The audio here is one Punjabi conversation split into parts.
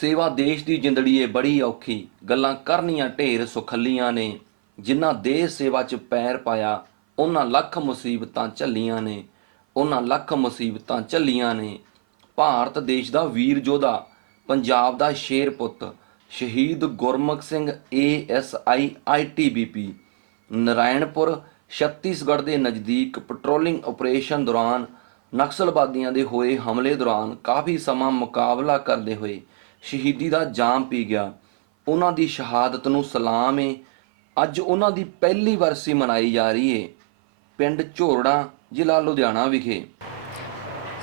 ਸੇਵਾ ਦੇਸ਼ ਦੀ ਜਿੰਦੜੀ ਏ ਬੜੀ ਔਖੀ, ਗੱਲਾਂ ਕਰਨੀਆਂ ਢੇਰ ਸੁਖੱਲੀਆਂ ਨੇ। ਜਿਨ੍ਹਾਂ ਦੇਸ਼ ਸੇਵਾ 'ਚ ਪੈਰ ਪਾਇਆ, ਉਹਨਾਂ ਲੱਖ ਮੁਸੀਬਤਾਂ ਝੱਲੀਆਂ ਨੇ। ਉਹਨਾਂ ਲੱਖ ਮੁਸੀਬਤਾਂ ਝੱਲੀਆਂ ਨੇ। ਭਾਰਤ ਦੇਸ਼ ਦਾ ਵੀਰ ਯੋਧਾ, ਪੰਜਾਬ ਦਾ ਸ਼ੇਰ ਪੁੱਤ, ਸ਼ਹੀਦ ਗੁਰਮੁਖ ਸਿੰਘ ASI ITBP, ਨਰਾਇਣਪੁਰ ਛੱਤੀਸਗੜ੍ਹ ਦੇ ਨਜ਼ਦੀਕ ਪੈਟਰੋਲਿੰਗ ਆਪਰੇਸ਼ਨ ਦੌਰਾਨ ਨਕਸਲਵਾਦੀਆਂ ਦੇ ਹੋਏ ਹਮਲੇ ਦੌਰਾਨ ਕਾਫੀ ਸਮਾਂ ਮੁਕਾਬਲਾ ਕਰਦੇ ਹੋਏ ਸ਼ਹੀਦੀ ਦਾ ਜਾਮ ਪੀ ਗਿਆ। ਉਹਨਾਂ ਦੀ ਸ਼ਹਾਦਤ ਨੂੰ ਸਲਾਮ ਏ। ਅੱਜ ਉਹਨਾਂ ਦੀ ਪਹਿਲੀ ਵਰਸੀ ਮਨਾਈ ਜਾ ਰਹੀ ਏ ਪਿੰਡ ਝੋਰੜਾ, ਜ਼ਿਲ੍ਹਾ ਲੁਧਿਆਣਾ ਵਿਖੇ।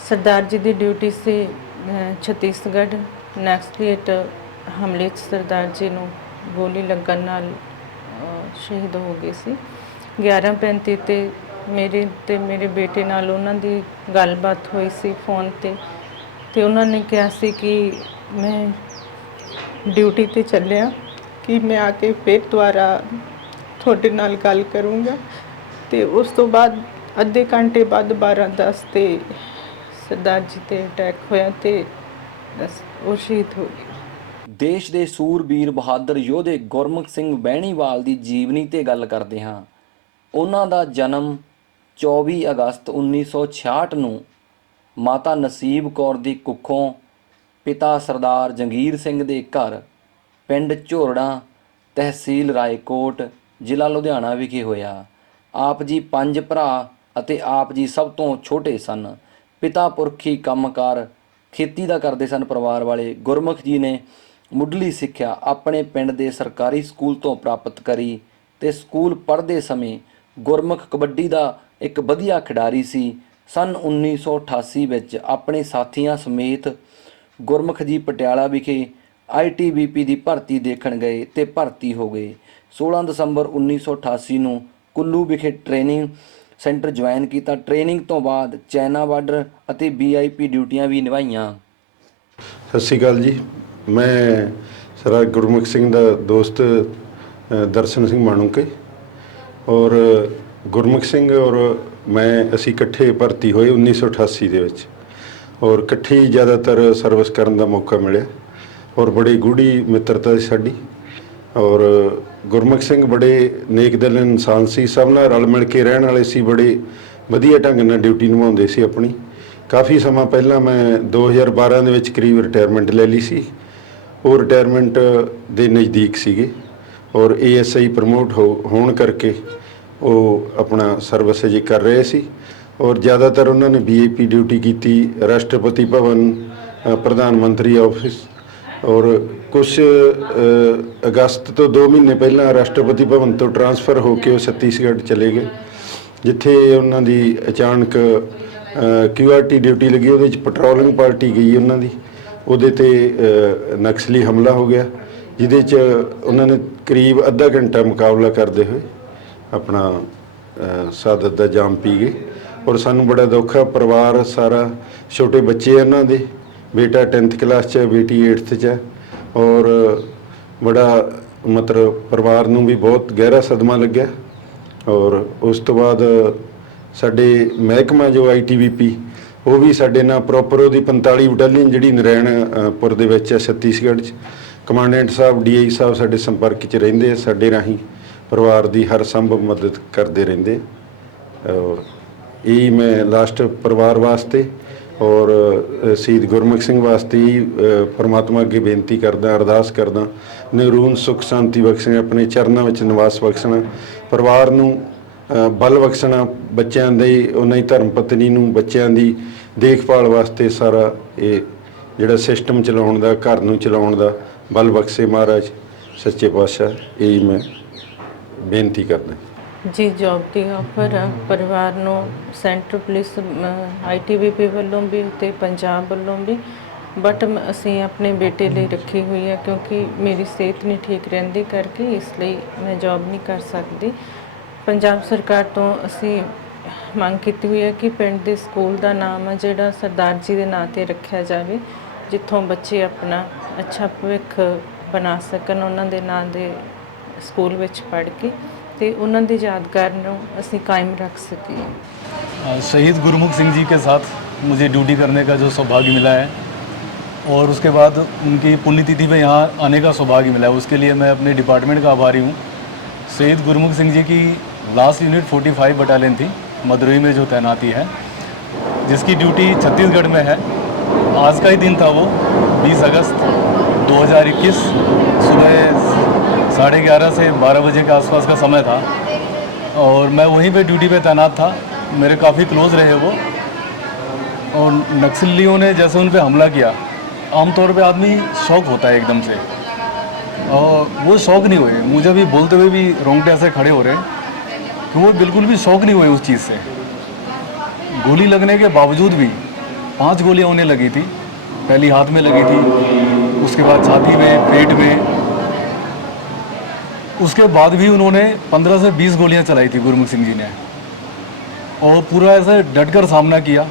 सरदार जी की ड्यूटी से छत्तीसगढ़ नैक्सलेट हमले 'ਚ सरदार जी ਨੂੰ ਗੋਲੀ ਲੱਗਣ ਨਾਲ ਸ਼ਹੀਦ ਹੋ ਗਏ ਸੀ। 11:35 ਤੇ ਮੇਰੇ ਬੇਟੇ ਨਾਲ ਉਹਨਾਂ ਦੀ ਗੱਲਬਾਤ ਹੋਈ ਸੀ ਫੋਨ ਤੇ ਉਹਨਾਂ ਨੇ ਕਿਹਾ ਸੀ ਕਿ ਮੈਂ ਡਿਊਟੀ ਤੇ ਚੱਲਿਆ ਕਿ ਮੈਂ ਆ ਕੇ ਫਿਰ ਦੁਬਾਰਾ ਤੁਹਾਡੇ ਨਾਲ ਗੱਲ ਕਰੂੰਗਾ। ਤੇ ਉਸ ਤੋਂ ਬਾਅਦ ਅੱਧੇ ਘੰਟੇ ਬਾਅਦ 12:10 ਤੇ ਸਰਦਾਰ ਜੀ ਤੇ ਅਟੈਕ ਹੋਇਆ ਤੇ ਬਸ ਉਹ ਸ਼ਹੀਦ ਹੋ ਗਏ। ਦੇਸ਼ ਦੇ ਸੂਰਬੀਰ ਬਹਾਦਰ ਯੋਧੇ ਗੁਰਮੁਖ ਸਿੰਘ ਬਹਿਣੀਵਾਲ ਦੀ ਜੀਵਨੀ ਤੇ ਗੱਲ ਕਰਦੇ ਹਾਂ। ਉਹਨਾਂ ਦਾ ਜਨਮ 24 ਅਗਸਤ 1966 ਨੂੰ ਮਾਤਾ ਨਸੀਬ ਕੌਰ ਦੀ ਕੁੱਖੋਂ ਪਿਤਾ ਸਰਦਾਰ ਜੰਗੀਰ ਸਿੰਘ ਦੇ ਘਰ ਪਿੰਡ ਝੋਰੜਾ, ਤਹਿਸੀਲ ਰਾਏਕੋਟ, ਜ਼ਿਲ੍ਹਾ ਲੁਧਿਆਣਾ ਵਿਖੇ ਹੋਇਆ। ਆਪ ਜੀ 5 ਭਰਾ ਅਤੇ ਆਪ ਜੀ ਸਭ ਤੋਂ ਛੋਟੇ ਸਨ। ਪਿਤਾ ਪੁਰਖੀ ਕੰਮਕਾਰ ਖੇਤੀ ਦਾ ਕਰਦੇ ਸਨ। ਪਰਿਵਾਰ ਵਾਲੇ ਗੁਰਮੁਖ ਜੀ ਨੇ ਮੁੱਢਲੀ ਸਿੱਖਿਆ ਆਪਣੇ ਪਿੰਡ ਦੇ ਸਰਕਾਰੀ ਸਕੂਲ ਤੋਂ ਪ੍ਰਾਪਤ ਕਰੀ ਤੇ ਸਕੂਲ ਪੜ੍ਹਦੇ ਸਮੇਂ ਗੁਰਮੁਖ ਕਬੱਡੀ ਦਾ ਇੱਕ ਵਧੀਆ ਖਿਡਾਰੀ ਸੀ। ਸੰਨ 1988 ਵਿੱਚ ਆਪਣੇ ਸਾਥੀਆਂ ਸਮੇਤ ਗੁਰਮੁਖ ਜੀ ਪਟਿਆਲਾ ਵਿਖੇ ITBP ਦੀ ਭਰਤੀ ਦੇਖਣ ਗਏ ਤੇ ਭਰਤੀ ਹੋ ਗਏ। 16 ਦਸੰਬਰ 1988 ਨੂੰ ਕੁੱਲੂ ਵਿਖੇ ਟ੍ਰੇਨਿੰਗ ਸੈਂਟਰ ਜੁਆਇਨ ਕੀਤਾ। ਟ੍ਰੇਨਿੰਗ ਤੋਂ ਬਾਅਦ ਚਾਈਨਾ ਬਾਰਡਰ ਅਤੇ VIP ਡਿਊਟੀਆਂ ਵੀ ਨਿਭਾਈਆਂ। ਸਤਿ ਸ਼੍ਰੀ ਅਕਾਲ ਜੀ। ਮੈਂ ਸਰਦਾਰ ਗੁਰਮੁਖ ਸਿੰਘ ਦਾ ਦੋਸਤ ਦਰਸ਼ਨ ਸਿੰਘ ਮਾਣੂਕੇ ਔਰ ਗੁਰਮੁਖ ਸਿੰਘ ਔਰ ਮੈਂ ਅਸੀਂ ਇਕੱਠੇ ਭਰਤੀ ਹੋਏ 1988 ਦੇ ਵਿੱਚ ਔਰ ਇਕੱਠੇ ਹੀ ਜ਼ਿਆਦਾਤਰ ਸਰਵਿਸ ਕਰਨ ਦਾ ਮੌਕਾ ਮਿਲਿਆ ਔਰ ਬੜੀ ਗੂੜੀ ਮਿੱਤਰਤਾ ਸੀ ਸਾਡੀ। ਔਰ ਗੁਰਮੁਖ ਸਿੰਘ ਬੜੇ ਨੇਕ ਦਿਲ ਇਨਸਾਨ ਸੀ, ਸਭ ਨਾਲ ਰਲ ਮਿਲ ਕੇ ਰਹਿਣ ਵਾਲੇ ਸੀ, ਬੜੇ ਵਧੀਆ ਢੰਗ ਨਾਲ ਡਿਊਟੀ ਨਿਭਾਉਂਦੇ ਸੀ ਆਪਣੀ। ਕਾਫੀ ਸਮਾਂ ਪਹਿਲਾਂ ਮੈਂ 2012 ਦੇ ਵਿੱਚ ਕਰੀਬ ਰਿਟਾਇਰਮੈਂਟ ਲੈ ਲਈ ਸੀ। ਉਹ ਰਿਟਾਇਰਮੈਂਟ ਦੇ ਨਜ਼ਦੀਕ ਸੀਗੇ ਔਰ ASI ਪ੍ਰਮੋਟ ਹੋਣ ਕਰਕੇ ਉਹ ਆਪਣਾ ਸਰਵਿਸ ਅਜੇ ਕਰ ਰਹੇ ਸੀ ਔਰ ਜ਼ਿਆਦਾਤਰ ਉਹਨਾਂ ਨੇ VIP ਡਿਊਟੀ ਕੀਤੀ, ਰਾਸ਼ਟਰਪਤੀ ਭਵਨ, ਪ੍ਰਧਾਨ ਮੰਤਰੀ ਆਫਿਸ ਔਰ ਕੁਛ ਅਗਸਤ ਤੋਂ 2 ਮਹੀਨੇ ਪਹਿਲਾਂ ਰਾਸ਼ਟਰਪਤੀ ਭਵਨ ਤੋਂ ਟਰਾਂਸਫਰ ਹੋ ਕੇ ਉਹ ਛੱਤੀਸਗੜ੍ਹ ਚਲੇ ਗਏ, ਜਿੱਥੇ ਉਹਨਾਂ ਦੀ ਅਚਾਨਕ QRT ਡਿਊਟੀ ਲੱਗੀ। ਉਹਦੇ 'ਚ ਪੈਟਰੋਲਿੰਗ ਪਾਰਟੀ ਗਈ ਉਹਨਾਂ ਦੀ, ਉਹਦੇ 'ਤੇ ਨਕਸਲੀ ਹਮਲਾ ਹੋ ਗਿਆ, ਜਿਹਦੇ 'ਚ ਉਹਨਾਂ ਨੇ ਕਰੀਬ ਅੱਧਾ ਘੰਟਾ ਮੁਕਾਬਲਾ ਕਰਦੇ ਹੋਏ ਆਪਣਾ ਸ਼ਹਾਦਤ ਦਾ ਜਾਮ ਪੀ ਗਏ ਔਰ ਸਾਨੂੰ ਬੜਾ ਦੁੱਖ ਆ। ਪਰਿਵਾਰ ਸਾਰਾ, ਛੋਟੇ ਬੱਚੇ ਉਹਨਾਂ ਦੇ, ਬੇਟਾ 10th ਕਲਾਸ 'ਚ, ਬੇਟੀ 8th 'ਚ ਹੈ ਔਰ ਬੜਾ ਮਤਲਬ ਪਰਿਵਾਰ ਨੂੰ ਵੀ ਬਹੁਤ ਗਹਿਰਾ ਸਦਮਾ ਲੱਗਿਆ। ਔਰ ਉਸ ਤੋਂ ਬਾਅਦ ਸਾਡੇ ਮਹਿਕਮਾ ਜੋ ITBP ਉਹ ਵੀ ਸਾਡੇ ਨਾਲ ਪ੍ਰੋਪਰ ਉਹਦੀ 45 ਬਟਾਲੀਅਨ ਜਿਹੜੀ ਨਰਾਇਣਪੁਰ ਦੇ ਵਿੱਚ ਹੈ ਛੱਤੀਸਗੜ੍ਹ 'ਚ, ਕਮਾਂਡੈਂਟ ਸਾਹਿਬ DI ਸਾਹਿਬ ਸਾਡੇ ਸੰਪਰਕ 'ਚ ਰਹਿੰਦੇ ਆ, ਸਾਡੇ ਰਾਹੀਂ ਪਰਿਵਾਰ ਦੀ ਹਰ ਸੰਭਵ ਮਦਦ ਕਰਦੇ ਰਹਿੰਦੇ। ਔਰ ਇਹ ਮੈਂ ਲਾਸਟ ਪਰਿਵਾਰ ਵਾਸਤੇ ਔਰ ਸ਼ਹੀਦ ਗੁਰਮੁਖ ਸਿੰਘ ਵਾਸਤੇ ਹੀ ਪਰਮਾਤਮਾ ਅੱਗੇ ਬੇਨਤੀ ਕਰਦਾ, ਅਰਦਾਸ ਕਰਦਾ, ਨਿਰੂਨ ਸੁੱਖ ਸ਼ਾਂਤੀ ਬਖਸ਼ਣਾ, ਆਪਣੇ ਚਰਨਾਂ ਵਿੱਚ ਨਿਵਾਸ ਬਖਸ਼ਣਾ, ਪਰਿਵਾਰ ਨੂੰ ਬਲ ਬਖਸ਼ਣਾ, ਬੱਚਿਆਂ ਦੇ ਉਹਨਾਂ ਦੀ ਧਰਮ ਪਤਨੀ ਨੂੰ ਬੱਚਿਆਂ ਦੀ ਦੇਖਭਾਲ ਵਾਸਤੇ ਸਾਰਾ ਇਹ ਜਿਹੜਾ ਸਿਸਟਮ ਚਲਾਉਣ ਦਾ, ਘਰ ਨੂੰ ਚਲਾਉਣ ਦਾ ਬਲ ਬਖਸ਼ੇ ਮਹਾਰਾਜ ਸੱਚੇ ਪਾਤਸ਼ਾਹ। ਇਹ ਮੈਂ ਬੇਨਤੀ ਕਰਦਾ ਜੀ। ਜੋਬ ਦੀ ਆਫਰ ਆ ਪਰਿਵਾਰ ਨੂੰ ਸੈਂਟਰ ਪੁਲਿਸ ITBP ਵੱਲੋਂ ਵੀ ਅਤੇ ਪੰਜਾਬ ਵੱਲੋਂ ਵੀ, ਬਟ ਅਸੀਂ ਆਪਣੇ ਬੇਟੇ ਲਈ ਰੱਖੀ ਹੋਈ ਹੈ ਕਿਉਂਕਿ ਮੇਰੀ ਸਿਹਤ ਨਹੀਂ ਠੀਕ ਰਹਿੰਦੀ ਕਰਕੇ, ਇਸ ਲਈ ਮੈਂ ਜੋਬ ਨਹੀਂ ਕਰ ਸਕਦੀ। ਪੰਜਾਬ ਸਰਕਾਰ ਤੋਂ ਅਸੀਂ ਮੰਗ ਕੀਤੀ ਹੋਈ ਹੈ ਕਿ ਪਿੰਡ ਦੇ ਸਕੂਲ ਦਾ ਨਾਮ ਆ ਜਿਹੜਾ ਸਰਦਾਰ ਜੀ ਦੇ ਨਾਂ 'ਤੇ ਰੱਖਿਆ ਜਾਵੇ, ਜਿੱਥੋਂ ਬੱਚੇ ਆਪਣਾ ਅੱਛਾ ਭਵਿੱਖ ਬਣਾ ਸਕਣ ਉਹਨਾਂ ਦੇ ਨਾਂ ਦੇ ਸਕੂਲ ਵਿੱਚ ਪੜ੍ਹ ਕੇ, ਤੇ ਉਹਨਾਂ ਦੀ यादगार ਨੂੰ ਅਸੀਂ कायम रख सकें। शहीद गुरमुख सिंह जी के साथ मुझे ड्यूटी करने का जो सौभाग्य मिला है और उसके बाद उनकी पुण्यतिथि पे यहाँ आने का सौभाग्य मिला है। उसके लिए मैं अपने डिपार्टमेंट का आभारी हूँ। शहीद गुरमुख सिंह जी की लास्ट यूनिट 45 बटालियन थी मदुरई में जो तैनाती है, जिसकी ड्यूटी छत्तीसगढ़ में है। आज का ही दिन था वो, 20 अगस्त 2021 सुबह 11:30 से 12 बजे के आसपास का समय था और मैं वहीं पे ड्यूटी पे तैनात था। मेरे काफ़ी क्लोज रहे वो। और नक्सलियों ने जैसे उन पे हमला किया, आमतौर पे आदमी शौक होता है एकदम से, और वो शौक नहीं हुए। मुझे भी बोलते हुए भी रोंगटे ऐसे खड़े हो रहे हैं कि वो बिल्कुल भी शौक नहीं हुए उस चीज़ से। गोली लगने के बावजूद भी 5 गोलियां उन्हें लगी थी। पहली हाथ में लगी थी, उसके बाद छाती में, पेट में। उसके बाद भी उन्होंने 15 से 20 गोलियां चलाई थी गुरमुख सिंह जी ने, और पूरा ऐसे डटकर सामना किया,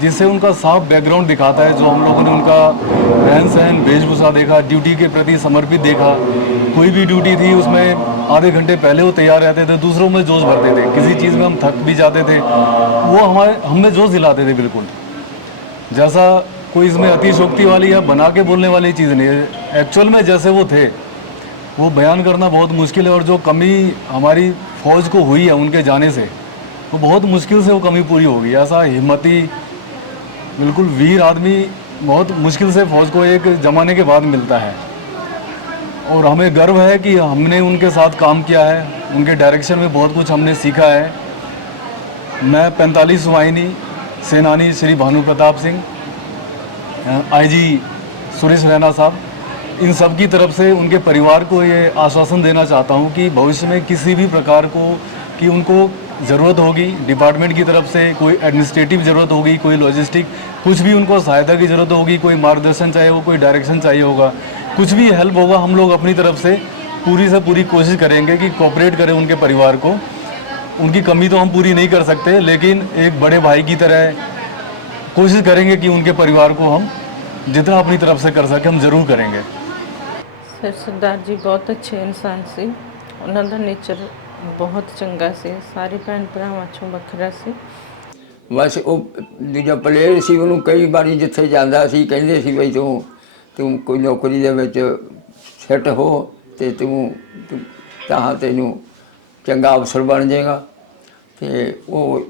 जिससे उनका साफ बैकग्राउंड दिखाता है। जो हम लोगों ने उनका रहन सहन, वेशभूषा देखा, ड्यूटी के प्रति समर्पित देखा। कोई भी ड्यूटी थी उसमें आधे घंटे पहले वो तैयार रहते थे, दूसरों में जोश भरते थे। किसी चीज़ में हम थक भी जाते थे, वो हमें जोश दिलाते थे बिल्कुल। जैसा कोई इसमें अतिशोक्ति वाली या बना के बोलने वाली चीज़ नहीं है। एक्चुअल में जैसे वो थे वो बयान करना बहुत मुश्किल है। और जो कमी हमारी फ़ौज को हुई है उनके जाने से, वो बहुत मुश्किल से वो कमी पूरी होगी। ऐसा हिम्मती, बिल्कुल वीर आदमी बहुत मुश्किल से फ़ौज को एक ज़माने के बाद मिलता है। और हमें गर्व है कि हमने उनके साथ काम किया है, उनके डायरेक्शन में बहुत कुछ हमने सीखा है। मैं 45 वाहिनी सेनानी श्री भानु प्रताप सिंह, आईजी सुरेश रैना साहब, इन सब की तरफ से उनके परिवार को ये आश्वासन देना चाहता हूँ कि भविष्य में किसी भी प्रकार को कि उनको ज़रूरत होगी डिपार्टमेंट की तरफ से, कोई एडमिनिस्ट्रेटिव ज़रूरत होगी, कोई लॉजिस्टिक, कुछ भी उनको सहायता की ज़रूरत होगी, कोई मार्गदर्शन चाहिए हो, कोई डायरेक्शन चाहिए होगा, कुछ भी हेल्प होगा, हम लोग अपनी तरफ से पूरी से पूरी कोशिश करेंगे कि कोऑपरेट करें उनके परिवार को। उनकी कमी तो हम पूरी नहीं कर सकते, लेकिन एक बड़े भाई की तरह कोशिश करेंगे कि उनके परिवार को हम जितना अपनी तरफ से कर सके हम ज़रूर करेंगे। ਸਰ ਸਰਦਾਰ ਜੀ ਬਹੁਤ ਅੱਛੇ ਇਨਸਾਨ ਸੀ। ਉਹਨਾਂ ਦਾ ਨੇਚਰ ਬਹੁਤ ਚੰਗਾ ਸੀ, ਸਾਰੇ ਭੈਣ ਭਰਾਵਾਂ 'ਚੋਂ ਵੱਖਰਾ ਸੀ। ਬਸ ਉਹ ਦੂਜਾ ਪਲੇਅਰ ਸੀ, ਉਹਨੂੰ ਕਈ ਵਾਰੀ ਜਿੱਥੇ ਜਾਂਦਾ ਸੀ ਕਹਿੰਦੇ ਸੀ ਬਈ ਤੂੰ ਕੋਈ ਨੌਕਰੀ ਦੇ ਵਿੱਚ ਸੈੱਟ ਹੋ ਅਤੇ ਤੂੰ ਤਾਂ ਤੈਨੂੰ ਚੰਗਾ ਅਫਸਰ ਬਣ ਜਾਏਗਾ। ਅਤੇ ਉਹ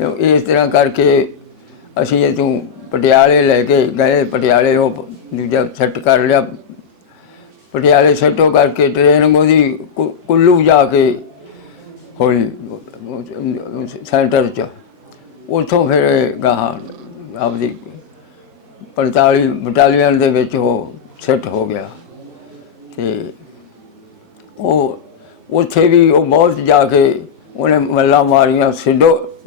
ਇਸ ਤਰ੍ਹਾਂ ਕਰਕੇ ਅਸੀਂ ਤੂੰ ਪਟਿਆਲੇ ਲੈ ਕੇ ਗਏ। ਪਟਿਆਲੇ ਉਹ ਦੂਜਾ ਸੈੱਟ ਕਰ ਲਿਆ। ਪਟਿਆਲੇ ਸੈੱਟੋ ਕਰਕੇ ਟ੍ਰੇਨਿੰਗ ਉਹਦੀ ਕੁੱਲੂ ਜਾ ਕੇ ਹੋਈ ਸੈਂਟਰ 'ਚ। ਉੱਥੋਂ ਫਿਰ ਗਾਹਾਂ ਆਪਦੀ 45 ਬਟਾਲੀਅਨ ਦੇ ਵਿੱਚ ਉਹ ਸੈੱਟ ਹੋ ਗਿਆ। ਅਤੇ ਉਹ ਉੱਥੇ ਵੀ ਉਹ ਬਹੁਤ ਜਾ ਕੇ ਉਹਨੇ ਮੱਲਾਂ ਮਾਰੀਆਂ।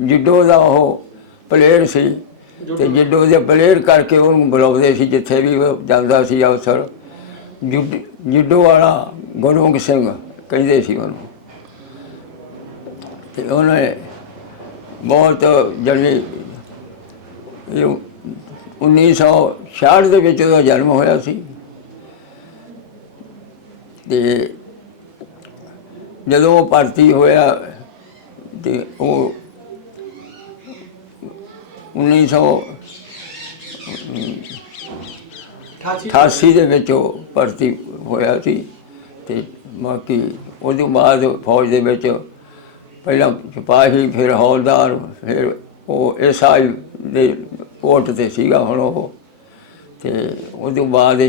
ਜਿੱਡੋ ਦਾ ਉਹ ਪਲੇਅਰ ਸੀ, ਅਤੇ ਜਿੱਡੋ ਦੇ ਪਲੇਅਰ ਕਰਕੇ ਉਹਨੂੰ ਬੁਲਾਉਂਦੇ ਸੀ ਜਿੱਥੇ ਵੀ ਉਹ ਜਾਂਦਾ ਸੀ ਅਫਸਰ। ਜਿੱਡੋ ਵਾਲਾ ਗੁਰਮੁਖ ਸਿੰਘ ਕਹਿੰਦੇ ਸੀ ਉਹਨੂੰ। ਅਤੇ ਉਹਨੇ ਬਹੁਤ ਜਾਣੀ 1966 ਦੇ ਵਿੱਚ ਉਹਦਾ ਜਨਮ ਹੋਇਆ ਸੀ। ਅਤੇ ਜਦੋਂ ਉਹ ਭਰਤੀ ਹੋਇਆ ਅਤੇ ਉਹ 1988 ਦੇ ਵਿੱਚ ਉਹ ਭਰਤੀ ਹੋਇਆ ਸੀ। ਅਤੇ ਬਾਕੀ ਉਹਦੇ ਬਾਅਦ ਫੌਜ ਦੇ ਵਿੱਚ ਪਹਿਲਾਂ ਸਿਪਾਹੀ, ਫਿਰ ਹੌਲਦਾਰ, ਫਿਰ ਉਹ SI ਦੇ ਪੋਸਟ 'ਤੇ ਸੀਗਾ ਹੁਣ ਉਹ। ਅਤੇ ਉਹਦੇ ਬਾਅਦ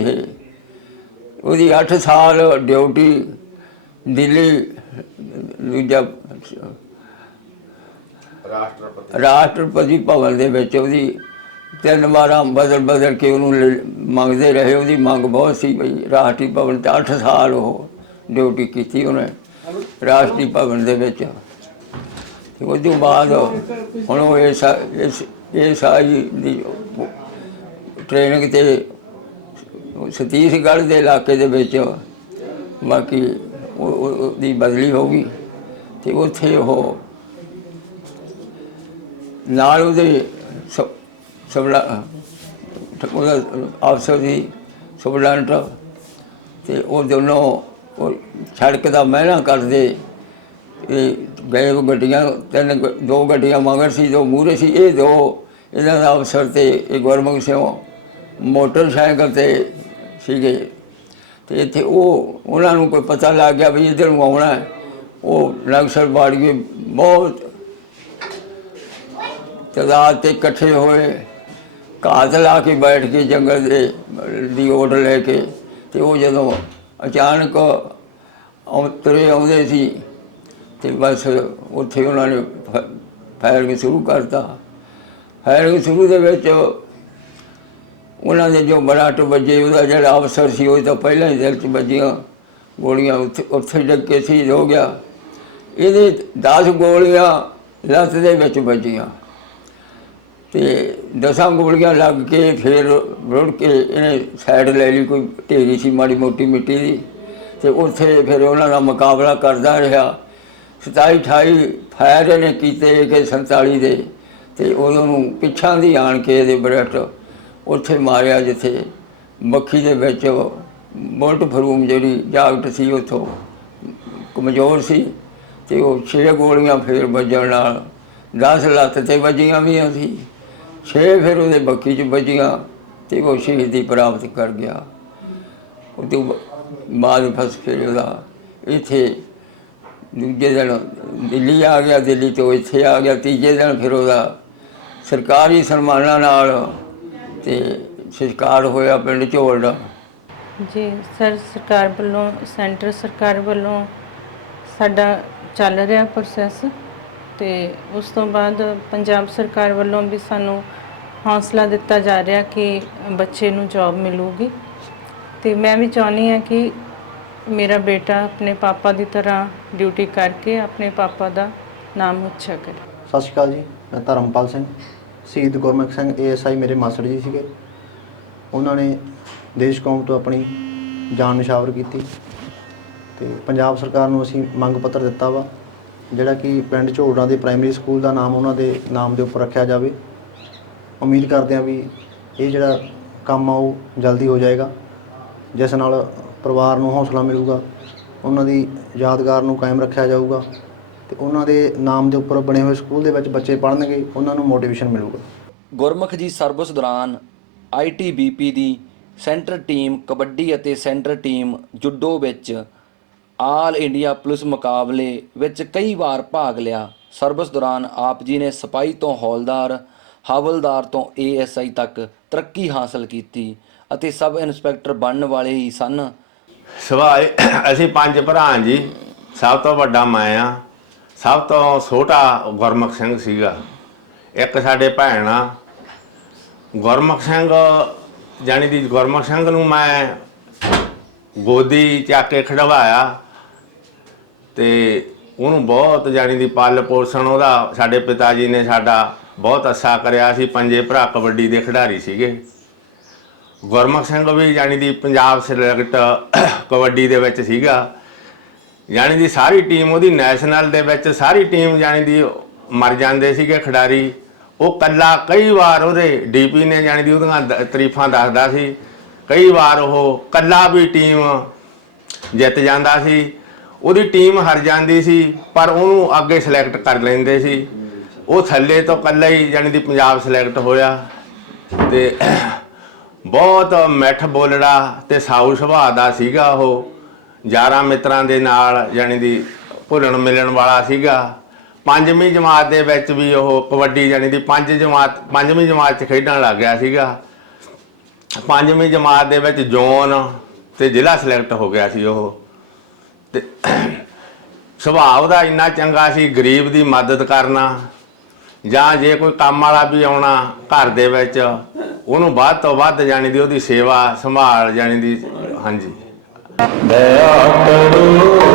ਉਹਦੀ 8 ਸਾਲ ਡਿਊਟੀ ਦਿੱਲੀ ਦੂਜਾ ਰਾਸ਼ਟਰਪਤੀ ਭਵਨ ਦੇ ਵਿੱਚ ਉਹਦੀ 3 ਵਾਰਾਂ ਬਦਲ ਕੇ ਉਹਨੂੰ ਮੰਗਦੇ ਰਹੇ। ਉਹਦੀ ਮੰਗ ਬਹੁਤ ਸੀ ਬਈ ਰਾਸ਼ਟਰੀ ਭਵਨ 'ਚ 8 ਸਾਲ ਉਹ ਡਿਊਟੀ ਕੀਤੀ ਉਹਨੇ ਰਾਸ਼ਟਰੀ ਭਵਨ ਦੇ ਵਿੱਚ। ਅਤੇ ਉਸ ਤੋਂ ਬਾਅਦ ਹੁਣ ਉਹ SI ਦੀ ਟ੍ਰੇਨਿੰਗ 'ਤੇ ਛੱਤੀਸਗੜ੍ਹ ਦੇ ਇਲਾਕੇ ਦੇ ਵਿੱਚ ਬਾਕੀ ਉਹਦੀ ਬਦਲੀ ਹੋ ਗਈ। ਅਤੇ ਉੱਥੇ ਉਹ ਨਾਲ ਉਹਦੇ ਉਹਦਾ ਅਫਸਰ ਸੀ ਸੁਪਰਡੈਂਟ। ਅਤੇ ਉਹ ਦੋਨੋਂ ਉਹ ਸੜਕ ਦਾ ਮਹਿਣਾ ਕਰਦੇ ਇਹ ਗਏ। ਉਹ ਗੱਡੀਆਂ 2 ਗੱਡੀਆਂ ਮਗਰ ਸੀ, 2 ਮੂਹਰੇ ਸੀ। ਇਹ 2 ਇਹਨਾਂ ਦਾ ਅਫਸਰ ਅਤੇ ਇਹ ਗੁਰਮੁਖ ਸਿੰਘ ਮੋਟਰਸਾਈਕਲ ਤੇ ਸੀਗੇ ਤੇ ਇੱਥੇ ਉਹਨਾਂ ਨੂੰ ਕੋਈ ਪਤਾ ਲੱਗ ਗਿਆ ਵੀ ਇੱਧਰ ਨੂੰ ਆਉਣਾ ਹੈ। ਉਹ ਨਕਸਲਵਾੜੀ ਬਹੁਤ ਤਾਦਾਦ ਤੇ ਇਕੱਠੇ ਹੋਏ, ਘਾਤ ਲਾ ਕੇ ਬੈਠ ਕੇ ਜੰਗਲ ਦੀ ਓਟ ਲੈ ਕੇ, ਤੇ ਉਹ ਜਦੋਂ ਅਚਾਨਕ ਤੁਰੇ ਆਉਂਦੇ ਸੀ ਤੇ ਬਸ ਉੱਥੇ ਉਹਨਾਂ ਨੇ ਫਾਇਰਿੰਗ ਸ਼ੁਰੂ ਕਰਤਾ। ਫਾਇਰਿੰਗ ਸ਼ੁਰੂ ਦੇ ਵਿੱਚ ਉਹਨਾਂ ਦੇ ਜੋ ਬਰਾਟ ਵੱਜੇ, ਉਹਦਾ ਜਿਹੜਾ ਅਫਸਰ ਸੀ ਉਹ ਤਾਂ ਪਹਿਲਾਂ ਹੀ ਦਿਲ 'ਚ ਵੱਜੀਆਂ ਗੋਲੀਆਂ, ਉੱਥੇ ਡਿੱਗ ਕੇ ਸ਼ਹੀਦ ਹੋ ਗਿਆ। ਇਹਦੇ 10 ਗੋਲੀਆਂ ਲੱਤ ਦੇ ਵਿੱਚ ਵੱਜੀਆਂ ਤੇ 10 ਗੋਲੀਆਂ ਲੱਗ ਕੇ ਫਿਰ ਰੁੜ ਕੇ ਇਹਨੇ ਸਾਈਡ ਲੈ ਲਈ, ਕੋਈ ਢੇਰੀ ਸੀ ਮਾੜੀ ਮੋਟੀ ਮਿੱਟੀ ਦੀ, ਤੇ ਉੱਥੇ ਫਿਰ ਉਹਨਾਂ ਦਾ ਮੁਕਾਬਲਾ ਕਰਦਾ ਰਿਹਾ। 27-28 ਫਾਇਰ ਇਹਨੇ ਕੀਤੇ AK-47 ਦੇ, ਤੇ ਉਹਨੂੰ ਪਿੱਛਾਂ ਦੀ ਆਣ ਕੇ ਇਹਦੇ ਬਰਟ ਉੱਥੇ ਮਾਰਿਆ ਜਿੱਥੇ ਮੱਖੀ ਦੇ ਵਿੱਚ। ਬੁਲਟ ਫਰੂਮ ਜਿਹੜੀ ਜਾਗਟ ਸੀ ਉੱਥੋਂ ਕਮਜ਼ੋਰ ਸੀ, ਤੇ ਉਹ 6 ਗੋਲੀਆਂ ਫਿਰ ਵੱਜਣ ਨਾਲ 10 ਲੱਤ 'ਤੇ ਵੱਜੀਆਂ ਵੀ ਸੀ, 6 ਫਿਰ ਉਹਦੇ ਬੱਕੀ 'ਚ ਵੱਜੀਆਂ, ਤੇ ਉਹ ਸ਼ਹੀਦੀ ਪ੍ਰਾਪਤ ਕਰ ਗਿਆ। ਉਹ ਤੋਂ ਬਾਅਦ ਫਸ ਫਿਰ ਉਹਦਾ ਇੱਥੇ ਦੂਜੇ ਦਿਨ ਦਿੱਲੀ ਆ ਗਿਆ, ਦਿੱਲੀ ਤੋਂ ਇੱਥੇ ਆ ਗਿਆ। ਤੀਜੇ ਦਿਨ ਫਿਰ ਉਹਦਾ ਸਰਕਾਰੀ ਸਨਮਾਨਾਂ ਨਾਲ ਤੇ ਸੰਸਕਾਰ ਹੋਇਆ ਪਿੰਡ ਝੋਲ ਦਾ। ਜੀ ਸਰ, ਸਰਕਾਰ ਵੱਲੋਂ, ਸੈਂਟਰ ਸਰਕਾਰ ਵੱਲੋਂ ਸਾਡਾ ਚੱਲ ਰਿਹਾ ਪ੍ਰੋਸੈਸ, ਤੇ ਉਸ ਤੋਂ ਬਾਅਦ ਪੰਜਾਬ ਸਰਕਾਰ ਵੱਲੋਂ ਵੀ ਸਾਨੂੰ ਹੌਸਲਾ ਦਿੱਤਾ ਜਾ ਰਿਹਾ ਕਿ ਬੱਚੇ ਨੂੰ ਜੌਬ ਮਿਲੂਗੀ। ਤੇ ਮੈਂ ਵੀ ਚਾਹੁੰਦੀ ਹਾਂ ਕਿ ਮੇਰਾ ਬੇਟਾ ਆਪਣੇ ਪਾਪਾ ਦੀ ਤਰ੍ਹਾਂ ਡਿਊਟੀ ਕਰਕੇ ਆਪਣੇ ਪਾਪਾ ਦਾ ਨਾਮ ਉੱਚਾ ਕਰੇ। ਸਤਿ ਸ਼੍ਰੀ ਅਕਾਲ ਜੀ, ਮੈਂ ਧਰਮਪਾਲ ਸਿੰਘ। ਸ਼ਹੀਦ ਗੁਰਮੁਖ ਸਿੰਘ ASI ਮੇਰੇ ਮਾਸੜ ਜੀ ਸੀਗੇ। ਉਹਨਾਂ ਨੇ ਦੇਸ਼ ਕੌਮ ਤੋਂ ਆਪਣੀ ਜਾਨ ਨਿਛਾਵਰ ਕੀਤੀ, ਤੇ ਪੰਜਾਬ ਸਰਕਾਰ ਨੂੰ ਅਸੀਂ ਮੰਗ ਪੱਤਰ ਦਿੱਤਾ ਵਾ, ਜਿਹੜਾ ਕਿ ਪਿੰਡ ਝੋੜਾਂ ਦੇ ਪ੍ਰਾਇਮਰੀ ਸਕੂਲ ਦਾ ਨਾਮ ਉਹਨਾਂ ਦੇ ਨਾਮ ਦੇ ਉੱਪਰ ਰੱਖਿਆ ਜਾਵੇ। ਉਮੀਦ ਕਰਦੇ ਹਾਂ ਵੀ ਇਹ ਜਿਹੜਾ ਕੰਮ ਆ ਉਹ ਜਲਦੀ ਹੋ ਜਾਏਗਾ, ਜਿਸ ਨਾਲ ਪਰਿਵਾਰ ਨੂੰ ਹੌਸਲਾ ਮਿਲੂਗਾ, ਉਹਨਾਂ ਦੀ ਯਾਦਗਾਰ ਨੂੰ ਕਾਇਮ ਰੱਖਿਆ ਜਾਊਗਾ, ਤੇ ਉਹਨਾਂ ਦੇ ਨਾਮ ਦੇ ਉੱਪਰ ਬਣੇ ਹੋਏ ਸਕੂਲ ਦੇ ਵਿੱਚ ਬੱਚੇ ਪੜ੍ਹਨਗੇ, ਉਹਨਾਂ ਨੂੰ ਮੋਟੀਵੇਸ਼ਨ ਮਿਲੂਗਾ। ਗੁਰਮੁਖ ਜੀ ਸਰਵਿਸ ਦੌਰਾਨ ITBP ਦੀ ਸੈਂਟਰ ਟੀਮ ਕਬੱਡੀ ਅਤੇ ਸੈਂਟਰ ਟੀਮ ਜੁੱਡੋ ਵਿੱਚ ਆਲ ਇੰਡੀਆ ਪੁਲਿਸ ਮੁਕਾਬਲੇ ਵਿੱਚ ਕਈ ਵਾਰ ਭਾਗ ਲਿਆ। ਸਰਵਿਸ ਦੌਰਾਨ ਆਪ ਜੀ ਨੇ ਸਿਪਾਹੀ ਤੋਂ ਹੌਲਦਾਰ, ਹਵਲਦਾਰ ਤੋਂ ASI ਤੱਕ ਤਰੱਕੀ ਹਾਸਲ ਕੀਤੀ ਅਤੇ ਸਬ ਇੰਸਪੈਕਟਰ ਬਣਨ ਵਾਲੇ ਹੀ ਸਨ। ਸਵਾਏ ਅਸੀਂ 5 ਭਰਾ ਜੀ। ਸਭ ਤੋਂ ਵੱਡਾ ਮੈਂ ਆ, ਸਭ ਤੋਂ ਛੋਟਾ ਗੁਰਮੁਖ ਸਿੰਘ ਸੀਗਾ, ਇੱਕ ਸਾਡੇ ਭੈਣ ਆ। ਗੁਰਮੁਖ ਸਿੰਘ ਜਾਣੀ ਦੀ ਗੁਰਮੁਖ ਸਿੰਘ ਨੂੰ ਮੈਂ ਗੋਦੀ ਚੱਕ ਕੇ ਖੜਵਾਇਆ, ਤੇ ਉਹਨੂੰ ਬਹੁਤ ਜਾਣੀ ਦੀ ਪਾਲ ਪੋਸ਼ਣ ਉਹਦਾ ਸਾਡੇ ਪਿਤਾ ਜੀ ਨੇ ਸਾਡਾ ਬਹੁਤ ਅੱਛਾ ਕਰਿਆ। ਅਸੀਂ 5 ਭਰਾ ਕਬੱਡੀ ਦੇ ਖਿਡਾਰੀ ਸੀਗੇ। ਗੁਰਮੁਖ ਸਿੰਘ ਵੀ ਜਾਣੀ ਦੀ ਪੰਜਾਬ ਸਿਲੈਕਟ ਕਬੱਡੀ ਦੇ ਵਿੱਚ ਸੀਗਾ। ਜਾਣੀ ਦੀ ਸਾਰੀ ਟੀਮ ਉਹਦੀ ਨੈਸ਼ਨਲ ਦੇ ਵਿੱਚ ਸਾਰੀ ਟੀਮ ਜਾਣੀ ਦੀ ਮਰ ਜਾਂਦੇ ਸੀਗੇ ਖਿਡਾਰੀ। ਉਹ ਕੱਲਾ ਕਈ ਵਾਰ ਉਹਦੇ DP ਨੇ ਜਾਣੀ ਦੀ ਉਹਦੀਆਂ ਤਾਰੀਫਾਂ ਦੱਸਦਾ ਸੀ, ਕਈ ਵਾਰ ਉਹ ਕੱਲਾ ਵੀ ਟੀਮ ਜਿੱਤ ਜਾਂਦਾ ਸੀ, ਉਹਦੀ ਟੀਮ ਹਾਰ ਜਾਂਦੀ ਸੀ, ਪਰ ਉਹਨੂੰ ਅੱਗੇ ਸਿਲੈਕਟ ਕਰ ਲੈਂਦੇ ਸੀ। ਉਹ ਥੱਲੇ ਤੋਂ ਕੱਲਾ ਹੀ ਜਾਣੀ ਦੀ ਪੰਜਾਬ ਸਿਲੈਕਟ ਹੋਇਆ, ਤੇ ਬਹੁਤ ਮਿੱਠ ਬੋਲੜਾ ਤੇ ਸਾਊ ਸੁਭਾਅ ਦਾ ਸੀਗਾ। ਉਹ ਯਾਰਾਂ ਮਿੱਤਰਾਂ ਦੇ ਨਾਲ ਜਾਣੀ ਦੀ ਭੁੱਲਣ ਮਿਲਣ ਵਾਲਾ ਸੀਗਾ। 5ਵੀਂ ਜਮਾਤ ਦੇ ਵਿੱਚ ਵੀ ਉਹ ਕਬੱਡੀ ਜਾਣੀ ਦੀ 5ਵੀਂ ਜਮਾਤ 'ਚ ਖੇਡਣ ਲੱਗ ਗਿਆ ਸੀਗਾ। 5ਵੀਂ ਜਮਾਤ ਦੇ ਵਿੱਚ ਜ਼ੋਨ ਤੇ ਜ਼ਿਲ੍ਹਾ ਸਿਲੈਕਟ ਹੋ ਗਿਆ ਸੀ ਉਹ। ਤੇ ਸੁਭਾਅ ਦਾ ਇੰਨਾ ਚੰਗਾ ਸੀ, ਗਰੀਬ ਦੀ ਮਦਦ ਕਰਨਾ, ਜਾਂ ਜੇ ਕੋਈ ਕੰਮ ਵਾਲਾ ਵੀ ਆਉਣਾ ਘਰ ਦੇ ਵਿੱਚ, ਉਹਨੂੰ ਵੱਧ ਤੋਂ ਵੱਧ ਜਾਣੀ ਦੀ ਉਹਦੀ ਸੇਵਾ ਸੰਭਾਲ ਜਾਣੀ ਦੀ। ਹਾਂਜੀ, ਦਇਆ ਕਰੋ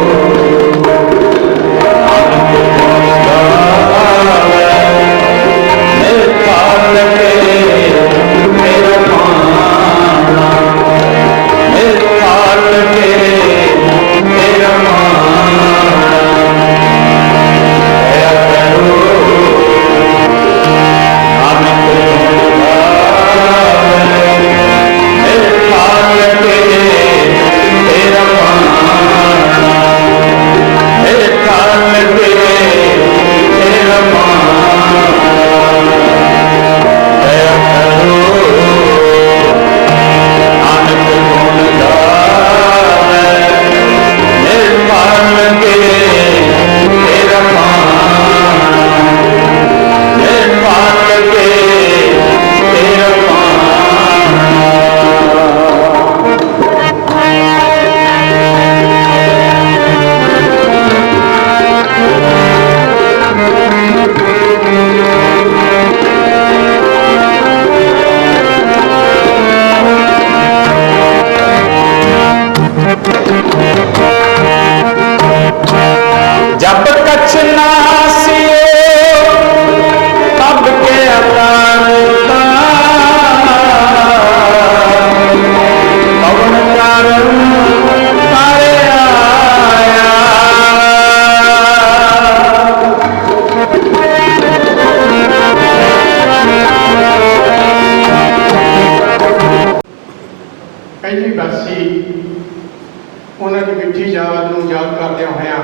ਉਹਨਾਂ ਦੀ ਮਿੱਠੀ ਯਾਦ ਨੂੰ ਯਾਦ ਕਰਦਿਆਂ ਹੋਇਆਂ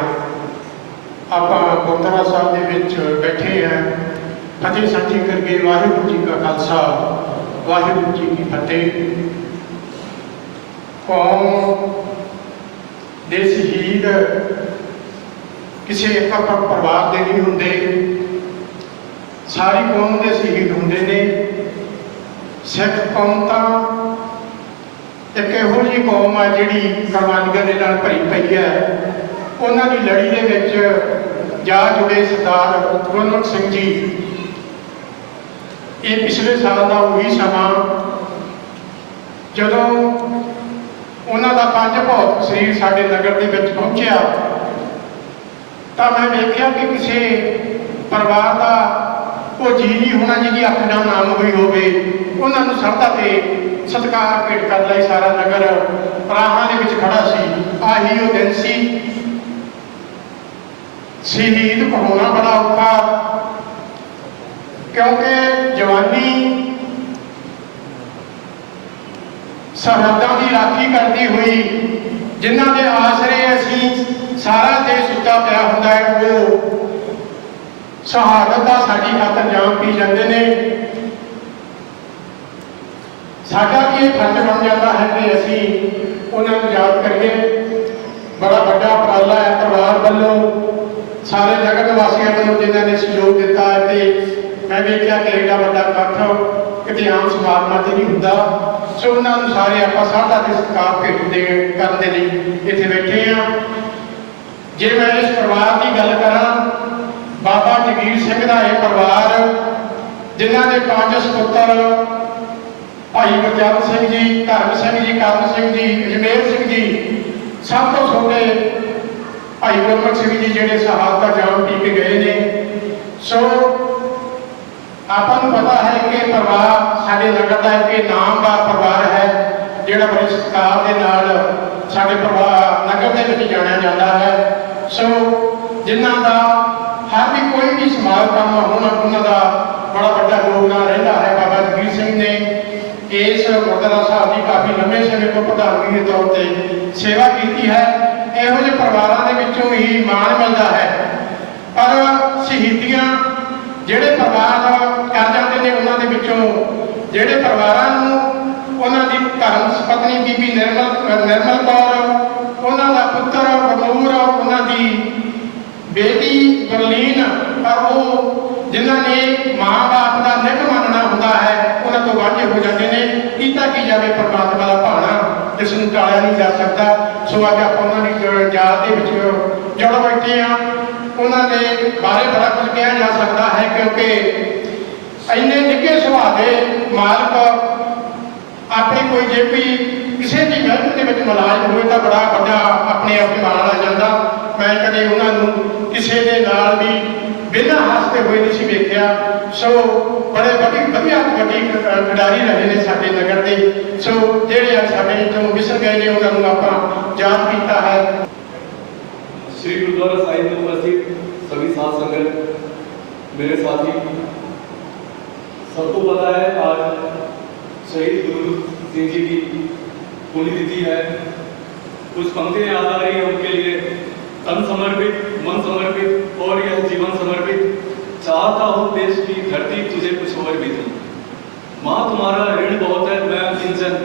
ਆਪਾਂ ਗੁਰਦੁਆਰਾ ਸਾਹਿਬ ਦੇ ਵਿੱਚ ਬੈਠੇ ਹਾਂ। ਫਤਿਹ ਸਾਂਝੀ ਕਰਕੇ ਵਾਹਿਗੁਰੂ ਜੀ ਕਾ ਖਾਲਸਾ ਵਾਹਿਗੁਰੂ ਜੀ ਕੀ ਫਤਿਹ। ਕੌਮ ਦੇ ਸ਼ਹੀਦ ਕਿਸੇ ਇੱਕ ਪਰਿਵਾਰ ਦੇ ਨਹੀਂ ਹੁੰਦੇ, ਸਾਰੀ ਕੌਮ ਦੇ ਸ਼ਹੀਦ ਹੁੰਦੇ ਨੇ। ਸਿੱਖ ਕੌਮ ਤਾਂ ਇੱਕ ਇਹੋ ਜਿਹੀ ਕੌਮ ਆ ਜਿਹੜੀ ਕੁਰਬਾਨੀਆਂ ਦੇ ਨਾਲ ਭਰੀ ਪਈ ਹੈ। ਉਹਨਾਂ ਦੀ ਲੜੀ ਦੇ ਵਿੱਚ ਜਾ ਜੁੜੇ ਸਰਦਾਰ ਗੁਰਮੁਖ ਸਿੰਘ ਜੀ। ਇਹ ਪਿਛਲੇ ਸਾਲ ਦਾ ਉਹੀ ਸਮਾਂ ਜਦੋਂ ਉਹਨਾਂ ਦਾ ਪੰਜ ਭੌਤਿਕ ਸਰੀਰ ਸਾਡੇ ਨਗਰ ਦੇ ਵਿੱਚ ਪਹੁੰਚਿਆ, ਤਾਂ ਮੈਂ ਵੇਖਿਆ ਕਿ ਕਿਸੇ ਪਰਿਵਾਰ ਦਾ ਉਹ ਜੀ ਨਹੀਂ ਹੋਣਾ ਜਿਹਦੀ ਅੱਖ ਨਾਲ ਨਾਮ ਹੋਈ ਹੋਵੇ। ਉਹਨਾਂ ਨੂੰ ਸਰਧਾ ਤੇ ਸਤਿਕਾਰ ਭੇਟ ਕਰਨ ਲਈ ਸਾਰਾ ਨਗਰ ਰਾਹਾਂ ਦੇ ਵਿੱਚ ਖੜਾ ਸੀ। ਆਹੀ ਉਹ ਦਿਨ ਸੀ। ਸ਼ਹੀਦ ਹੋਣਾ ਬੜਾ ਔਖਾ, ਕਿਉਂਕਿ ਜਵਾਨੀ ਸਰਹੱਦਾਂ ਦੀ ਰਾਖੀ ਕਰਦੀ ਹੋਈ ਜਿਨ੍ਹਾਂ ਦੇ ਆਸਰੇ ਅਸੀਂ ਸਾਰਾ ਦੇਸ਼ ਸੁੱਤਾ ਪਿਆ ਹੁੰਦਾ ਹੈ, ਉਹ ਸ਼ਹਾਦਤ ਦਾ ਸਾਡੀ ਖਾਤਰ ਜਾਨ ਪੀ ਜਾਂਦੇ ਨੇ। ਸਾਡਾ ਵੀ ਇਹ ਫਰਜ਼ ਬਣ ਜਾਂਦਾ ਹੈ ਕਿ ਅਸੀਂ ਉਹਨਾਂ ਨੂੰ ਯਾਦ ਕਰੀਏ। ਬੜਾ ਵੱਡਾ ਉਪਰਾਲਾ ਹੈ ਪਰਿਵਾਰ ਵੱਲੋਂ, ਸਾਰੇ ਨਗਰ ਨਿਵਾਸੀਆਂ ਵੱਲੋਂ ਜਿਨ੍ਹਾਂ ਨੇ ਸਹਿਯੋਗ ਦਿੱਤਾ ਹੈ। ਤੇ ਮੈਂ ਵੇਖਿਆ ਕਿ ਐਡਾ ਵੱਡਾ ਇਕੱਠ ਕਿਤੇ ਆਮ ਸਮਾਗਮਾਂ 'ਤੇ ਨਹੀਂ ਹੁੰਦਾ। ਸੋ ਉਹਨਾਂ ਨੂੰ ਸਾਰੇ ਆਪਾਂ ਸਾਡਾ ਤੇ ਸਤਿਕਾਰ ਭੇਟ ਕਰਨ ਦੇ ਲਈ ਇੱਥੇ ਬੈਠੇ ਹਾਂ। ਜੇ ਮੈਂ ਇਸ ਪਰਿਵਾਰ ਦੀ ਗੱਲ ਕਰਾਂ, ਬਾਬਾ ਜਗੀਰ ਸਿੰਘ ਦਾ ਇਹ ਪਰਿਵਾਰ, ਜਿਨ੍ਹਾਂ ਦੇ 5 ਸਪੁੱਤਰ ਭਾਈ ਗੁਰਚਰਨ ਸਿੰਘ ਜੀ, ਧਰਮ ਸਿੰਘ ਜੀ, ਕਰਮ ਸਿੰਘ ਜੀ, ਅਜਮੇਰ ਸਿੰਘ ਜੀ, ਸਭ ਤੋਂ ਛੋਟੇ ਭਾਈ ਗੁਰਮੁਖ ਸਿੰਘ ਜੀ ਜਿਹੜੇ ਸ਼ਹਾਦਤ ਦਾ ਜਾਮ ਪੀ ਕੇ ਗਏ ਨੇ। ਸੋ ਆਪਾਂ ਨੂੰ ਪਤਾ ਹੈ ਕਿ ਪਰਿਵਾਰ ਸਾਡੇ ਨਗਰ ਦਾ ਇੱਕ ਨਾਮ ਦਾ ਪਰਿਵਾਰ ਹੈ, ਜਿਹੜਾ ਬੜੇ ਸਤਿਕਾਰ ਦੇ ਨਾਲ ਸਾਡੇ ਪਰਿਵਾਰ ਨਗਰ ਦੇ ਵਿੱਚ ਜਾਣਿਆ ਜਾਂਦਾ ਹੈ। ਸੋ ਜਿਨ੍ਹਾਂ ਦਾ ਹਰ ਵੀ ਕੋਈ ਵੀ ਸਮਾਜ ਕੰਮ ਹੋਣਾ, ਉਹਨਾਂ ਦਾ ਬੜਾ ਵੱਡਾ ਯੋਗਦਾਨ ਰਹਿੰਦਾ ਹੈ। ਬਾਬਾ ਜਗੀਰ ਸਿੰਘ ਨੇ ਇਸ ਗੁਰਦੁਆਰਾ ਸਾਹਿਬ ਦੀ ਕਾਫੀ ਲੰਮੇ ਸਮੇਂ ਤੋਂ ਪ੍ਰਧਾਨਗੀ ਦੇ ਤੌਰ ਤੇ ਸੇਵਾ ਕੀਤੀ ਹੈ। ਇਹੋ ਜਿਹੇ ਪਰਿਵਾਰਾਂ ਦੇ ਵਿੱਚੋਂ ਹੀ ਮਾਣ ਮਿਲਦਾ ਹੈ। ਪਰ ਸ਼ਹੀਦੀਆਂ ਜਿਹੜੇ ਪਰਿਵਾਰ ਕਰ ਜਾਂਦੇ ਨੇ, ਉਹਨਾਂ ਦੇ ਵਿੱਚੋਂ ਜਿਹੜੇ ਪਰਿਵਾਰਾਂ ਨੂੰ ਉਹਨਾਂ ਦੀ ਧਰਮ ਪਤਨੀ ਬੀਬੀ ਨਿਰਮਲ ਕੌਰ, ਉਹਨਾਂ ਦਾ ਪੁੱਤਰ ਬਨੂਰ, ਉਹਨਾਂ ਦੀ ਬੇਟੀ ਗੁਰਲੀਨ, ਪਰ ਉਹ ਜਿਨ੍ਹਾਂ ਨੇ ਮਾਂ-ਬਾਪ ਦਾ ਨਿੱਘ ਮੰਨਣਾ ਹੁੰਦਾ ਹੈ, ਉਹਨਾਂ ਤੋਂ ਵਾਂਝੇ ਹੋ ਜਾਂਦੇ ਨੇ। ਕੀਤਾ ਕੀ ਜਾਵੇ, ਪਰਮਾਤਮਾ ਦਾ ਭਾਣਾ ਜਿਸ ਨੂੰ ਟਾਲਿਆ ਨਹੀਂ ਜਾ ਸਕਦਾ। ਸੋ ਅੱਜ ਆਪਾਂ ਉਹਨਾਂ ਦੀ ਯਾਦ ਦੇ ਵਿੱਚ ਜੁੜ ਬੈਠੇ ਹਾਂ। ਉਹਨਾਂ ਦੇ ਬਾਰੇ ਬੜਾ ਕੁਝ ਕਿਹਾ ਜਾ ਸਕਦਾ ਹੈ, ਕਿਉਂਕਿ ਇੰਨੇ ਨਿੱਘੇ ਸੁਭਾਅ ਦੇ ਮਾਲਕ ਆਪਣੇ ਕੋਈ ਜੇ ਕੋਈ ਕਿਸੇ ਦੀ ਮਿਹਨਤ ਦੇ ਵਿੱਚ ਮੁਲਾਜ਼ਮ ਹੋਵੇ ਤਾਂ ਬੜਾ ਵੱਡਾ ਆਪਣੇ ਆਪ ਮਾਣ ਆ ਜਾਂਦਾ। ਮੈਂ ਕਦੇ ਉਹਨਾਂ ਨੂੰ ਕਿਸੇ ਦੇ ਨਾਲ ਵੀ ਬਿਨਾਂ ਹੱਸਦੇ ਹੋਏ ਨਹੀਂ ਸੀ ਵੇਖਿਆ। ਸੋ ਬੜੇ ਵਧੀਆ ਖਿਡਾਰੀ ਰਹੇ ਨੇ ਸਾਡੇ ਨਗਰ ਦੇ। ਸੋ ਜਿਹੜੇ ਅੱਜ ਸਾਡੇ ਇੱਥੋਂ ਵਿਸਰ ਗਏ ਨੇ, ਉਹਨਾਂ ਨੂੰ ਆਪਾਂ ਯਾਦ ਕੀਤਾ ਹੈ। श्री गुरुद्वारा साहिब में उपस्थित सभी साथ संगत, मेरे साथी, सबको पता है आज शहीद गुरमुख सिंह जी की पुण्यतिथि है। कुछ पंक्तियां याद आ रही हैं उनके लिए। तन समर्पित, मन समर्पित और यह जीवन समर्पित, चाहता हूँ देश की धरती तुझे कुछ और भी दूं। माँ तुम्हारा ऋण बहुत है मैं किंचन,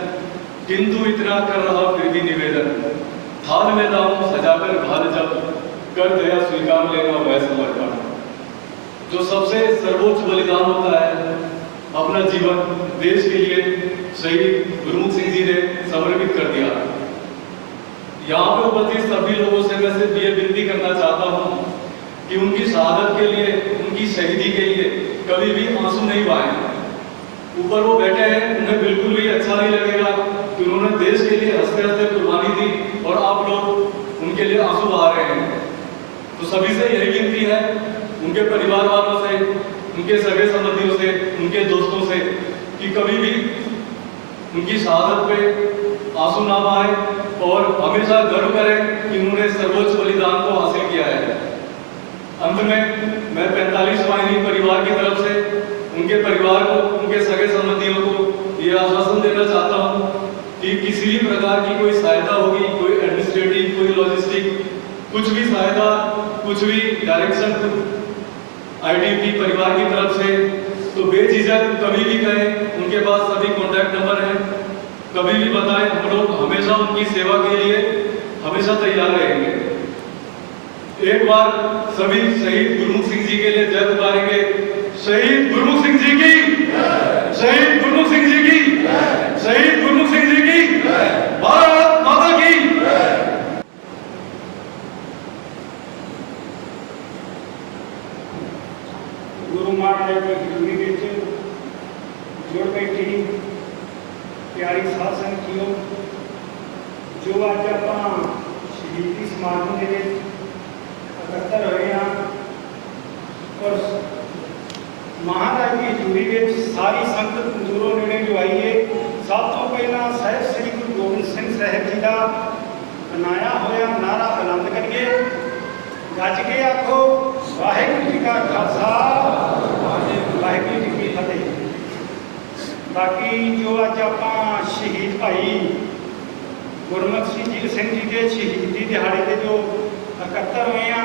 किंतु इतना कर रहा फिर भी निवेदन। थाल में लाऊं सजाकर भार जब, कर दया स्वीकार लेना वह समर्पण। जो सबसे सर्वोच्च बलिदान होता है, अपना जीवन देश के लिए शहीद गुरमुख सिंह जी ने समर्पित कर दिया। यहाँ पे उपस्थित सभी लोगों से मैं सिर्फ ये विनती करना चाहता हूँ कि उनकी शहादत के लिए, उनकी शहीदी के लिए कभी भी आंसू नहीं बहाएं। ऊपर वो बैठे हैं, उन्हें बिल्कुल भी अच्छा नहीं लगेगा कि उन्होंने देश के लिए हंसते हंसते कुर्बानी दी और आप लोग उनके लिए आंसू बहा रहे हैं। तो सभी से यही विनती है, उनके परिवार वालों से, उनके सगे संबंधियों से, उनके दोस्तों से, कि कभी भी उनकी शहादत पे आंसू ना बहाएं और हमेशा गर्व करें कि उन्होंने सर्वोच्च बलिदान को हासिल किया है। अंत में मैं 45 वाहिनी परिवार की तरफ से उनके परिवार को, उनके सगे संबंधियों को ये आश्वासन देना चाहता हूँ कि कि किसी भी प्रकार की कोई सहायता होगी, कोई एडमिनिस्ट्रेटिव, कोई लॉजिस्टिक, कुछ भी सहायता, कुछ भी डायरेक्शन आईडीपी परिवार की तरफ से, तो बेझिझक कभी भी कहें, उनके पास सभी कॉन्टैक्ट नंबर हैं, कभी भी बताएं, हम लोग हमेशा उनकी सेवा के लिए हमेशा तैयार रहेंगे। एक बार सभी शहीद गुरमुख सिंह जी के लिए जय पुकारेंगे। शहीद गुरमुख सिंह जी की, शहीद गुरमुख सिंह जी की, शहीद गुरमुख सिंह जी की, भारत माता की। ਗੁਰੂ ਮਹਾਰਾਜ ਦੀ ਹਜ਼ੂਰੀ ਵਿੱਚ ਜੁੜ ਬੈਠੀ ਪਿਆਰੀ ਸਾਧ ਸੰਗਤ ਜੀਓ, ਜੋ ਅੱਜ ਆਪਾਂ ਸ਼ਹੀਦੀ ਸਮਾਗਮ ਦੇ ਵਿੱਚ ਇਕੱਤਰ ਹੋਏ ਹਾਂ ਔਰ ਮਹਾਰਾਜ ਦੀ ਹਜ਼ੂਰੀ ਵਿੱਚ ਸਾਰੀ ਸੰਗਤ ਦੂਰੋਂ ਨੇੜੇ ਜੋ ਆਈ ਹੈ, ਸਭ ਤੋਂ ਪਹਿਲਾਂ ਸਾਹਿਬ ਸ੍ਰੀ ਗੁਰੂ ਗੋਬਿੰਦ ਸਿੰਘ ਸਾਹਿਬ ਜੀ ਦਾ ਬਣਾਇਆ ਹੋਇਆ ਨਾਰਾ ਬੁਲੰਦ ਕਰੀਏ, ਗੱਜ ਕੇ ਆਖੋ ਵਾਹਿਗੁਰੂ ਜੀ ਕਾ ਖਾਲਸਾ, ਵਾਹਿਗੁਰੂ ਜੀ ਕੀ ਫਤਿਹ। ਬਾਕੀ ਜੋ ਅੱਜ ਆਪਾਂ ਸ਼ਹੀਦ ਭਾਈ ਗੁਰਮੁਖ ਸਿੰਘ ਜੀ ਦੇ ਸ਼ਹੀਦੀ ਦਿਹਾੜੇ ਤੇ ਜੋ ਇਕੱਤਰ ਹੋਏ ਆ,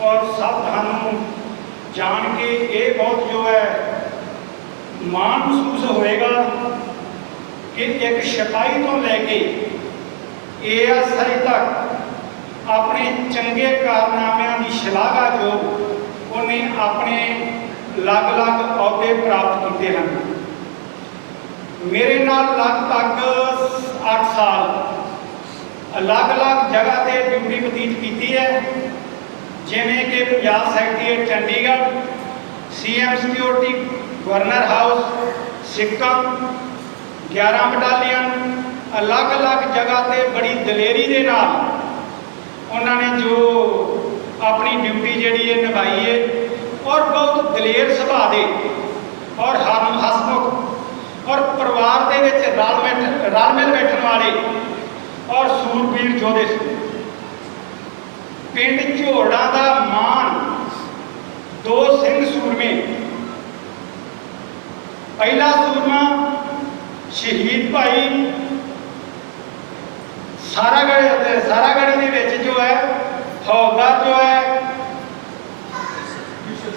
ਔਰ ਸਭ ਤੁਹਾਨੂੰ ਜਾਣ ਕੇ ਇਹ ਬਹੁਤ ਜੋ ਹੈ ਮਾਣ ਮਹਿਸੂਸ ਹੋਏਗਾ ਕਿ ਇੱਕ ਸਿਪਾਹੀ ਤੋਂ ਲੈ ਕੇ ASI ਤੱਕ ਆਪਣੇ ਚੰਗੇ ਕਾਰਨਾਮਿਆਂ ਦੀ ਸ਼ਲਾਘਾ ਜੋ ਉਹਨੇ ਆਪਣੇ ਅਲੱਗ-ਅਲੱਗ ਅਹੁਦੇ ਪ੍ਰਾਪਤ ਕੀਤੇ ਹਨ। ਮੇਰੇ ਨਾਲ ਲਗਭਗ 8 ਸਾਲ ਅਲੱਗ-ਅਲੱਗ ਜਗ੍ਹਾ ਤੇ ਡਿਊਟੀ ਬਤੀਤ ਕੀਤੀ ਹੈ, ਜਿਵੇਂ ਕਿ Punjab secretariat Chandigarh, CM security governor house Sikkim, 11 battalion, ਅਲੱਗ-ਅਲੱਗ ਜਗ੍ਹਾ ਤੇ ਬੜੀ ਦਲੇਰੀ ਦੇ ਨਾਲ ਉਹਨਾਂ ਨੇ ਜੋ ਆਪਣੀ ਡਿਊਟੀ ਜਿਹੜੀ ਹੈ ਨਿਭਾਈ ਹੈ, ਔਰ ਬਹੁਤ ਦਲੇਰ ਸੁਭਾਅ ਦੇ ਔਰ ਹਸਮੁਖ ਔਰ ਪਰਿਵਾਰ ਦੇ ਵਿੱਚ ਰਲ ਮਿਲ ਬੈਠਣ ਵਾਲੇ ਔਰ ਸੂਰਬੀਰ ਯੋਧੇ ਸੀ। ਪਿੰਡ ਝੋੜਾ ਦਾ ਮਾਣ 2 ਸਿੰਘ ਸੂਰਮੇ, ਪਹਿਲਾ ਸੂਰਮਾ ਸ਼ਹੀਦ ਭਾਈ ਸਾਰਾਗੜ੍ਹ ਦੇ ਵਿੱਚ ਜੋ ਹੈ ਫੌਜਦਾਰ ਜੋ ਹੈ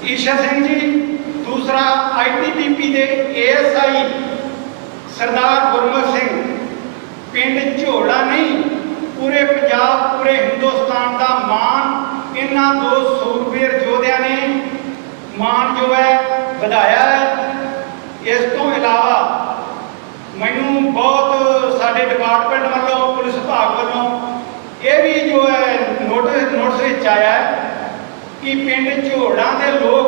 ਈਸ਼ਰ ਸਿੰਘ ਜੀ, ਦੂਸਰਾ ITBP ਦੇ ASI ਸਰਦਾਰ ਗੁਰਮੁਖ ਸਿੰਘ। ਪਿੰਡ ਝੋੜਾ ਨਹੀਂ, ਪੂਰੇ ਪੰਜਾਬ, ਪੂਰੇ ਹਿੰਦੁਸਤਾਨ ਦਾ ਮਾਣ ਇਹਨਾਂ 2 ਸੂਰਬੀਰ ਯੋਧਿਆਂ ਨੇ ਮਾਣ ਜੋ ਹੈ ਵਧਾਇਆ ਹੈ। ਇਸ ਤੋਂ ਇਲਾਵਾ ਮੈਨੂੰ ਬਹੁਤ ਸਾਡੇ ਡਿਪਾਰਟਮੈਂਟ ਵੱਲੋਂ, ਪੁਲਿਸ ਵਿਭਾਗ ਵੱਲੋਂ ਇਹ ਵੀ ਜੋ ਹੈ ਨੋਟਿਸ ਵਿੱਚ ਆਇਆ ਹੈ ਕਿ ਪਿੰਡ ਝੋੜਾ ਦੇ ਲੋਕ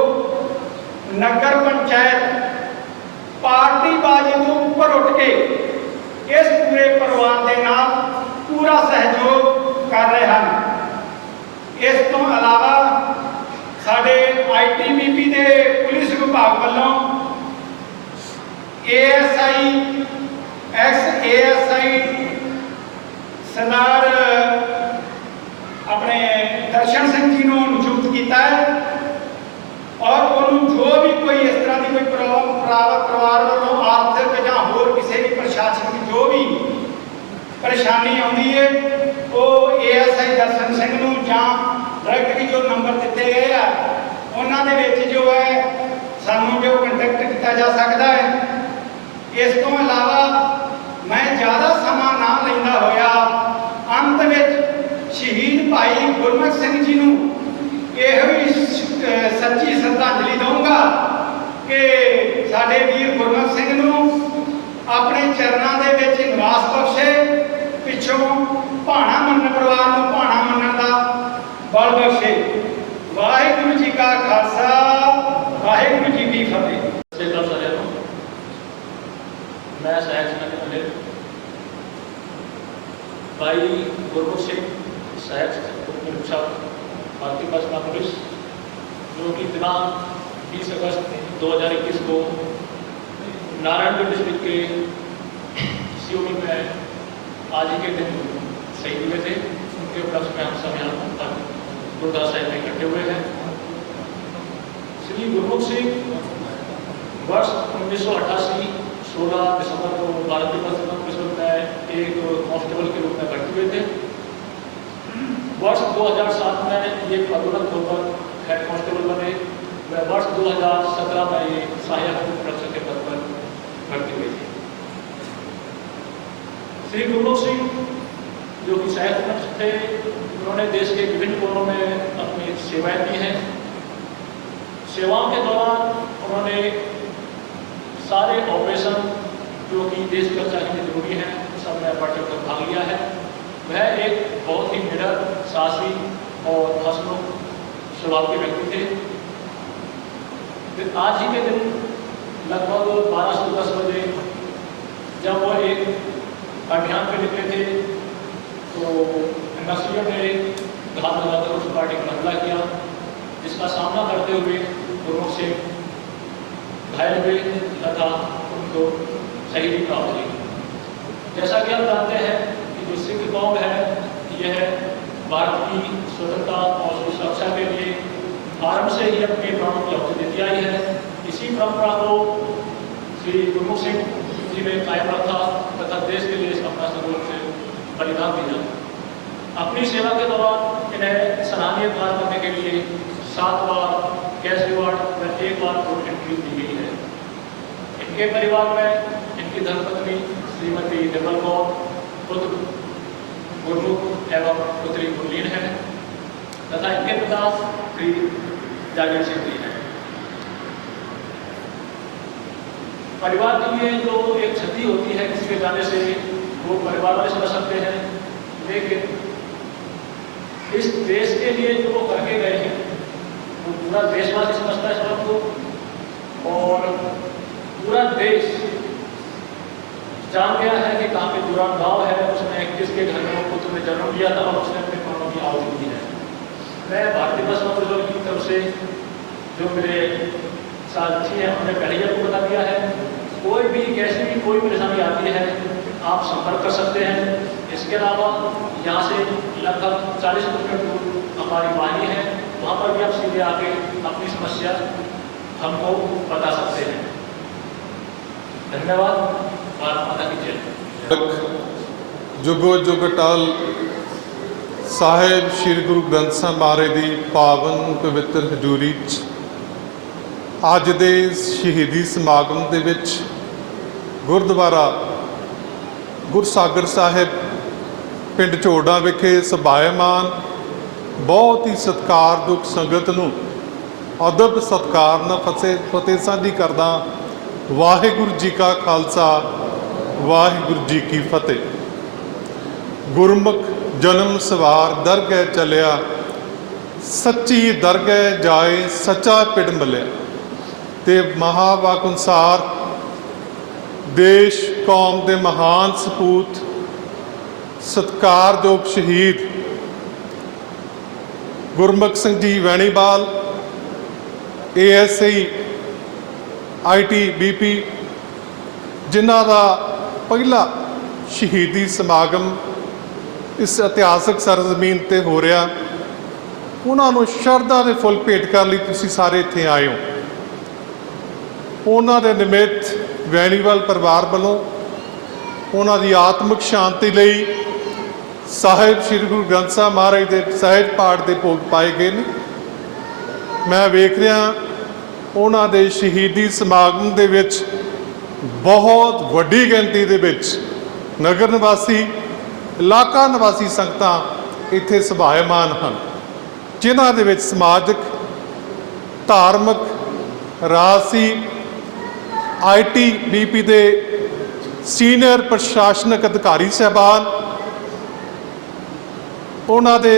ਨਗਰ ਪੰਚਾਇਤ ਪਾਰਟੀਬਾਜ਼ੀ ਤੋਂ ਉੱਪਰ ਉੱਠ ਕੇ ਇਸ ਪੂਰੇ ਪਰਿਵਾਰ ਦੇ ਨਾਲ ਪੂਰਾ ਸਹਿਯੋਗ ਕਰ ਰਹੇ ਹਨ। ਇਸ ਤੋਂ ਇਲਾਵਾ ਸਾਡੇ ITBP ਦੇ ਪੁਲਿਸ ਵਿਭਾਗ ਵੱਲੋਂ ASI ex-ASI ਸਰਦਾਰ ਆਪਣੇ ਦਰਸ਼ਨ ਸਿੰਘ ਜੀ ਨੂੰ ਨਿਯੁਕਤ ਕੀਤਾ ਹੈ, ਔਰ ਉਹਨੂੰ ਜੋ ਵੀ ਕੋਈ ਇਸ ਤਰ੍ਹਾਂ ਦੀ ਕੋਈ ਪਰਿਵਾਰ ਵੱਲੋਂ ਆਰਥਿਕ ਜਾਂ ਹੋਰ ਕਿਸੇ ਵੀ ਪ੍ਰਸ਼ਾਸਨਿਕ ਜੋ ਵੀ ਪਰੇਸ਼ਾਨੀ ਆਉਂਦੀ ਹੈ, ਉਹ ASI ਦਰਸ਼ਨ ਸਿੰਘ ਨੂੰ ਜਾਂ ਡਾਇਰੈਕਟਲੀ ਜੋ ਨੰਬਰ ਦਿੱਤੇ ਗਏ ਆ ਉਹਨਾਂ ਦੇ ਵਿੱਚ ਜੋ ਹੈ ਸਾਨੂੰ ਜੋ ਕੰਟੈਕਟ ਕੀਤਾ ਜਾ ਸਕਦਾ ਹੈ। ਇਸ ਤੋਂ ਇਲਾਵਾ ਮੈਂ ਜ਼ਿਆਦਾ ਸਮਾਂ ਨਾ ਲੈਂਦਾ ਹੋਇਆ ਅੰਤ ਵਿੱਚ ਸ਼ਹੀਦ ਭਾਈ ਗੁਰਮੁਖ ਸਿੰਘ ਜੀ ਨੂੰ ਇਹੋ ਹੀ ਸੱਚੀ ਸ਼ਰਧਾਂਜਲੀ ਦਊਂਗਾ ਕਿ ਸਾਡੇ ਵੀਰ ਗੁਰਮੁਖ ਸਿੰਘ ਨੂੰ ਆਪਣੇ ਚਰਨਾਂ ਦੇ ਵਿੱਚ ਨਿਵਾਸ ਬਖਸ਼ੇ, ਪਿੱਛੋਂ ਭਾਣਾ ਮੰਨਣ ਪਰਿਵਾਰ ਨੂੰ ਭਾਣਾ ਮੰਨਣ ਦਾ ਬਲ ਬਖਸ਼ੇ। ਵਾਹਿਗੁਰੂ ਜੀ ਕਾ ਖਾਲਸਾ, ਵਾਹਿਗੁਰੂ ਜੀ ਕੀ ਫਤਿਹ। मैं सहायक सेनापति अनिल भाई गुरमुख सिंह सहायक निरीक्षक भारतीय बसपा पुलिस, जो कि दिनांक 20 अगस्त 2021 को नारायणगढ़ डिस्ट्रिक्ट के COB में आज ही के दिन शहीद हुए थे। उनके उपलक्ष्य में हम सब यहाँ पर गुरुद्वारा साहिब में इकट्ठे हुए हैं। श्री गुरमुख सिंह वर्ष 1988 16 दिसंबर को भारतीय बसपा पुलिस में एक कांस्टेबल के रूप में भर्ती हुए थे। वर्ष 2007 में ये पदोन्नत होकर हेड कांस्टेबल बने व वर्ष 2017 में ये सहायक उपरक्षक के पद पर भर्ती हुए थे। श्री गुरमुख सिंह जो कि सहायक उपरक्षक थे, उन्होंने देश के विभिन्न कोनों में अपनी सेवाएं दी हैं। सेवाओं के दौरान उन्होंने सारे ऑपरेशन जो कि देश की रक्षा के लिए जरूरी है सब में बढ़ चढ़ कर भाग लिया है। वह एक बहुत ही निडर, साहसी और हंसमुख स्वभाव के व्यक्ति थे। फिर आज ही के दिन लगभग 12 से 10 बजे जब वो एक अभियान पे निकले थे तो नक्सलियों ने घात लगाकर उस पार्टी पर हमला किया, जिसका सामना करते हुए गुरमुख सिंह घायल हुए तथा उनको शहीदी प्राप्त हुई। जैसा कि हम जानते हैं कि जो सिख कौम है यह भारत की स्वतंत्रता और उसकी सुरक्षा के लिए आरंभ से ही अपने प्राणों की आहुति देती आई है। इसी परंपरा को श्री गुरमुख सिंह जी ने कायम रखा तथा देश के लिए अपना सर्वोच्च बलिदान दिया। अपनी सेवा के दौरान इन्हें सराहनीय कार्य करने के लिए 7 बार कैश रिवार्ड व 1 बार गोल्ड एंट्री दी गई है। इनके परिवार में इनकी धर्मपत्नी श्रीमती निर्मल कौर, पुत्र गुरमुख एवं पुत्री गुरलीन है तथा इनके पिता श्री जागीर सिंह जी हैं। परिवार के लिए जो एक क्षति होती है किसी के जाने से वो परिवार वाले समझ सकते हैं, लेकिन इस देश के लिए जो वो करके गए हैं वो पूरा देशवासी समझता है इस बात को, और पूरा देश जान गया है कि कहाँ पे दुरान गाँव है, उसमें किसके घर में वो पुत्र ने जन्म लिया था और उसने अपने प्राणों की आहुति दी है। मैं भारतीय बसपा दल की तरफ से जो मेरे साथी हैं उन्होंने पहले ही आपको बता दिया है, कोई भी कैसी भी कोई परेशानी आती है आप संपर्क कर सकते हैं। इसके अलावा यहाँ से लगभग 40 किलोमीटर दूर हमारी वाहिनी है, वहाँ पर भी आप सीधे आके अपनी समस्या हमको बता सकते हैं। धन्यवाद। भारत माता की जय। जुगो जुग टल ਸਾਹਿਬ ਸ਼੍ਰੀ ਗੁਰੂ ਗ੍ਰੰਥ ਸਾਹਿਬ ਮਹਾਰਾਜ ਦੀ ਪਾਵਨ ਪਵਿੱਤਰ ਹਜ਼ੂਰੀ 'ਚ ਅੱਜ ਦੇ ਸ਼ਹੀਦੀ ਸਮਾਗਮ ਦੇ ਵਿੱਚ ਗੁਰਦੁਆਰਾ ਗੁਰਸਾਗਰ ਸਾਹਿਬ ਪਿੰਡ ਝੋੜਾ ਵਿਖੇ ਸਭਾਇਮਾਨ ਬਹੁਤ ਹੀ ਸਤਿਕਾਰਯੋਗ ਸੰਗਤ ਨੂੰ ਅਦਬ ਸਤਿਕਾਰ ਨਾਲ ਫਤਿਹ ਸਾਂਝੀ ਕਰਦਾ। ਵਾਹਿਗੁਰੂ ਜੀ ਕਾ ਖਾਲਸਾ, ਵਾਹਿਗੁਰੂ ਜੀ ਕੀ ਫਤਿਹ। ਗੁਰਮੁਖ ਜਨਮ ਸਵਾਰ ਦਰਗਹਿ ਚਲਿਆ, ਸੱਚੀ ਦਰਗਹਿ ਜਾਏ ਸੱਚਾ ਪਿੰਡ ਮਿਲਿਆ। ਤੇ ਮਹਾਵਾਕ ਅਨੁਸਾਰ ਦੇਸ਼ ਕੌਮ ਦੇ ਮਹਾਨ ਸਪੂਤ ਸਤਿਕਾਰਯੋਗ ਸ਼ਹੀਦ ਗੁਰਮੁਖ ਸਿੰਘ ਜੀ ਵੈਣੀਵਾਲ ASI ITBP ਜਿਨ੍ਹਾਂ ਦਾ ਪਹਿਲਾ ਸ਼ਹੀਦੀ ਸਮਾਗਮ ਇਸ ਇਤਿਹਾਸਕ ਸਰਜ਼ਮੀਨ ਤੇ ਹੋ ਰਿਹਾ, ਉਹਨਾਂ ਨੂੰ ਸ਼ਰਧਾ ਦੇ ਫੁੱਲ ਭੇਟ ਕਰਨ ਲਈ ਤੁਸੀਂ ਸਾਰੇ ਇੱਥੇ ਆਏ ਹੋ। ਉਹਨਾਂ ਦੇ ਨਿਮਿਤ ਵੈਣੀਵਾਲ ਪਰਿਵਾਰ ਵੱਲੋਂ ਉਹਨਾਂ ਦੀ ਆਤਮਿਕ ਸ਼ਾਂਤੀ ਲਈ ਸਾਹਿਬ ਸ਼੍ਰੀ ਗੁਰੂ ਗ੍ਰੰਥ ਸਾਹਿਬ ਮਹਾਰਾਜ ਦੇ ਸਹਿਜ ਪਾਠ ਦੇ ਭੋਗ ਪਾਏ ਗਏ ਨੇ। ਮੈਂ ਵੇਖ ਰਿਹਾ ਉਹਨਾਂ ਦੇ ਸ਼ਹੀਦੀ ਸਮਾਗਮ ਦੇ ਵਿੱਚ ਬਹੁਤ ਵੱਡੀ ਗਿਣਤੀ ਦੇ ਵਿੱਚ ਨਗਰ ਨਿਵਾਸੀ, ਇਲਾਕਾ ਨਿਵਾਸੀ ਸੰਗਤਾਂ ਇੱਥੇ ਸਭਾਇਮਾਨ ਹਨ, ਜਿਨ੍ਹਾਂ ਦੇ ਵਿੱਚ ਸਮਾਜਿਕ, ਧਾਰਮਿਕ, ਰਾਜਸੀ, ITBP ਦੇ ਸੀਨੀਅਰ ਪ੍ਰਸ਼ਾਸਨਿਕ ਅਧਿਕਾਰੀ ਸਾਹਿਬਾਨ, ਉਹਨਾਂ ਦੇ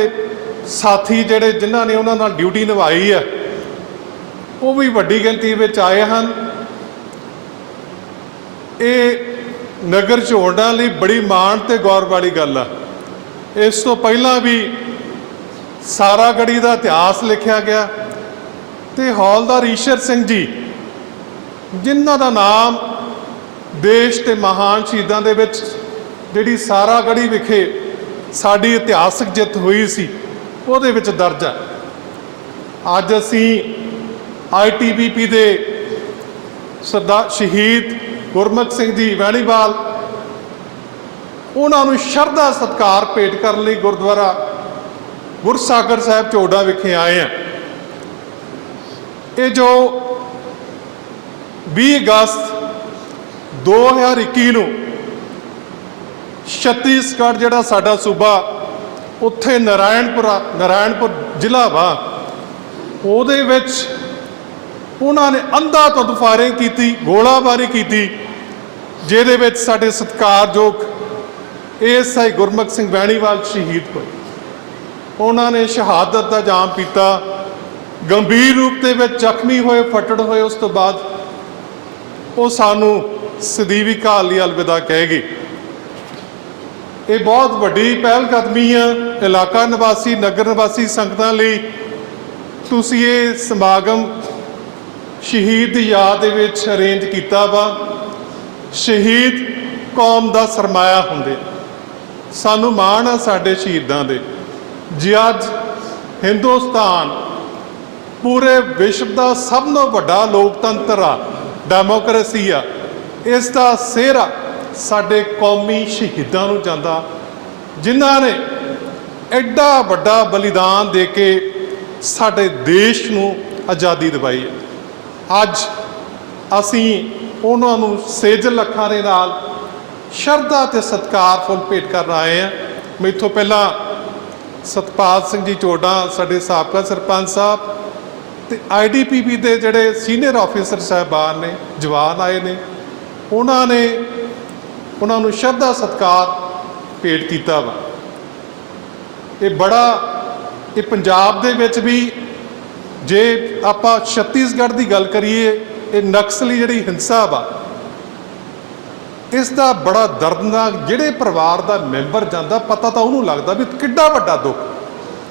ਸਾਥੀ ਜਿਹੜੇ ਜਿਨ੍ਹਾਂ ਨੇ ਉਹਨਾਂ ਨਾਲ ਡਿਊਟੀ ਨਿਭਾਈ ਹੈ, ਉਹ ਵੀ ਵੱਡੀ ਗਿਣਤੀ ਵਿੱਚ ਆਏ ਹਨ। ਇਹ ਨਗਰ ਝੋੜਾ ਲਈ ਬੜੀ ਮਾਣ ਤੇ ਗੌਰਵ ਵਾਲੀ ਗੱਲ ਆ। ਇਸ ਤੋਂ ਪਹਿਲਾਂ ਵੀ ਸਾਰਾਗੜ੍ਹੀ ਦਾ ਇਤਿਹਾਸ ਲਿਖਿਆ ਗਿਆ ਤੇ ਹੌਲਦਾਰ ਈਸ਼ਰ ਸਿੰਘ ਜੀ, ਜਿਨ੍ਹਾਂ ਦਾ ਨਾਮ ਦੇਸ਼ ਤੇ ਮਹਾਨ ਸ਼ਹੀਦਾਂ ਦੇ ਵਿੱਚ ਜਿਹੜੀ ਸਾਰਾਗੜ੍ਹੀ ਵਿਖੇ ਸਾਡੀ ਇਤਿਹਾਸਕ ਜਿੱਤ ਹੋਈ ਸੀ ਉਹਦੇ ਵਿੱਚ ਦਰਜ ਹੈ। ਅੱਜ ਅਸੀਂ ITBP ਦੇ ਸਰਦਾਰ ਸ਼ਹੀਦ ਗੁਰਮੁਖ ਸਿੰਘ ਜੀ ਵੈਣੀਵਾਲ ਉਹਨਾਂ ਨੂੰ ਸ਼ਰਧਾ ਸਤਿਕਾਰ ਭੇਟ ਕਰਨ ਲਈ ਗੁਰਦੁਆਰਾ ਗੁਰਸਾਗਰ ਸਾਹਿਬ ਝੋੜਾ ਵਿਖੇ ਆਏ ਹਾਂ। ਇਹ ਜੋ 20 ਅਗਸਤ 2021 ਨੂੰ ਛੱਤੀਸਗੜ੍ਹ ਜਿਹੜਾ ਸਾਡਾ ਸੂਬਾ, ਉੱਥੇ ਨਾਰਾਇਣਪੁਰ ਜ਼ਿਲ੍ਹਾ ਵਾ, ਉਹਦੇ ਵਿੱਚ ਉਹਨਾਂ ਨੇ ਅੰਧਾਧੁੰਦ ਫਾਇਰਿੰਗ ਕੀਤੀ, ਗੋਲਾਬਾਰੀ ਕੀਤੀ, ਜਿਹਦੇ ਵਿੱਚ ਸਾਡੇ ਸਤਿਕਾਰਯੋਗ ASI ਗੁਰਮੁਖ ਸਿੰਘ ਬੈਣੀਵਾਲ ਸ਼ਹੀਦ ਹੋਏ। ਉਹਨਾਂ ਨੇ ਸ਼ਹਾਦਤ ਦਾ ਜਾਮ ਪੀਤਾ, ਗੰਭੀਰ ਰੂਪ ਦੇ ਵਿੱਚ ਜ਼ਖਮੀ ਹੋਏ, ਫੱਟੜ ਹੋਏ। ਉਸ ਤੋਂ ਬਾਅਦ ਉਹ ਸਾਨੂੰ ਸਦੀਵੀ ਕਾਲ ਲਈ ਅਲਵਿਦਾ ਕਹਿ ਗਏ। ਇਹ ਬਹੁਤ ਵੱਡੀ ਪਹਿਲ ਕਦਮੀ ਆ ਇਲਾਕਾ ਨਿਵਾਸੀ, ਨਗਰ ਨਿਵਾਸੀ ਸੰਗਤਾਂ ਲਈ। ਤੁਸੀਂ ਇਹ ਸਮਾਗਮ ਸ਼ਹੀਦ ਦੀ ਯਾਦ ਦੇ ਵਿੱਚ ਅਰੇਂਜ ਕੀਤਾ ਵਾ। ਸ਼ਹੀਦ ਕੌਮ ਦਾ ਸਰਮਾਇਆ ਹੁੰਦੇ। ਸਾਨੂੰ ਮਾਣ ਆ ਸਾਡੇ ਸ਼ਹੀਦਾਂ ਦੇ। ਜੀ ਅੱਜ ਹਿੰਦੁਸਤਾਨ ਪੂਰੇ ਵਿਸ਼ਵ ਦਾ ਸਭ ਤੋਂ ਵੱਡਾ ਲੋਕਤੰਤਰ ਆ, ਡੈਮੋਕ੍ਰੇਸੀ ਆ, ਇਸ ਦਾ ਸਿਹਰਾ ਸਾਡੇ ਕੌਮੀ ਸ਼ਹੀਦਾਂ ਨੂੰ ਜਾਂਦਾ, ਜਿਨ੍ਹਾਂ ਨੇ ਐਡਾ ਵੱਡਾ ਬਲੀਦਾਨ ਦੇ ਕੇ ਸਾਡੇ ਦੇਸ਼ ਨੂੰ ਆਜ਼ਾਦੀ ਦਿਵਾਈ ਹੈ। ਅੱਜ ਅਸੀਂ ਉਹਨਾਂ ਨੂੰ ਸੇਜਲ ਅੱਖਾਂ ਦੇ ਨਾਲ ਸ਼ਰਧਾ ਤੇ ਸਤਿਕਾਰ ਫੁੱਲ ਭੇਟ ਕਰਨ ਆਏ ਹਾਂ। ਮੈਥੋਂ ਪਹਿਲਾਂ ਸਤਪਾਲ ਸਿੰਘ ਜੀ ਝੋਡਾ, ਸਾਡੇ ਸਾਬਕਾ ਸਰਪੰਚ ਸਾਹਿਬ, ਤੇ IDPP ਦੇ ਜਿਹੜੇ ਸੀਨੀਅਰ ਆਫੀਸਰ ਸਾਹਿਬਾਨ ਨੇ, ਜਵਾਨ ਆਏ ਨੇ, ਉਹਨਾਂ ਨੂੰ ਸ਼ਰਧਾ ਸਤਿਕਾਰ ਭੇਟ ਕੀਤਾ ਵਾ। ਇਹ ਪੰਜਾਬ ਦੇ ਵਿੱਚ ਵੀ, ਜੇ ਆਪਾਂ ਛੱਤੀਸਗੜ੍ਹ ਦੀ ਗੱਲ ਕਰੀਏ, ਇਹ ਨਕਸਲੀ ਜਿਹੜੀ ਹਿੰਸਾ ਵਾ, ਇਸ ਦਾ ਬੜਾ ਦਰਦਨਾਕ, ਜਿਹੜੇ ਪਰਿਵਾਰ ਦਾ ਮੈਂਬਰ ਜਾਂਦਾ, ਪਤਾ ਤਾਂ ਉਹਨੂੰ ਲੱਗਦਾ ਵੀ ਕਿੱਡਾ ਵੱਡਾ ਦੁੱਖ।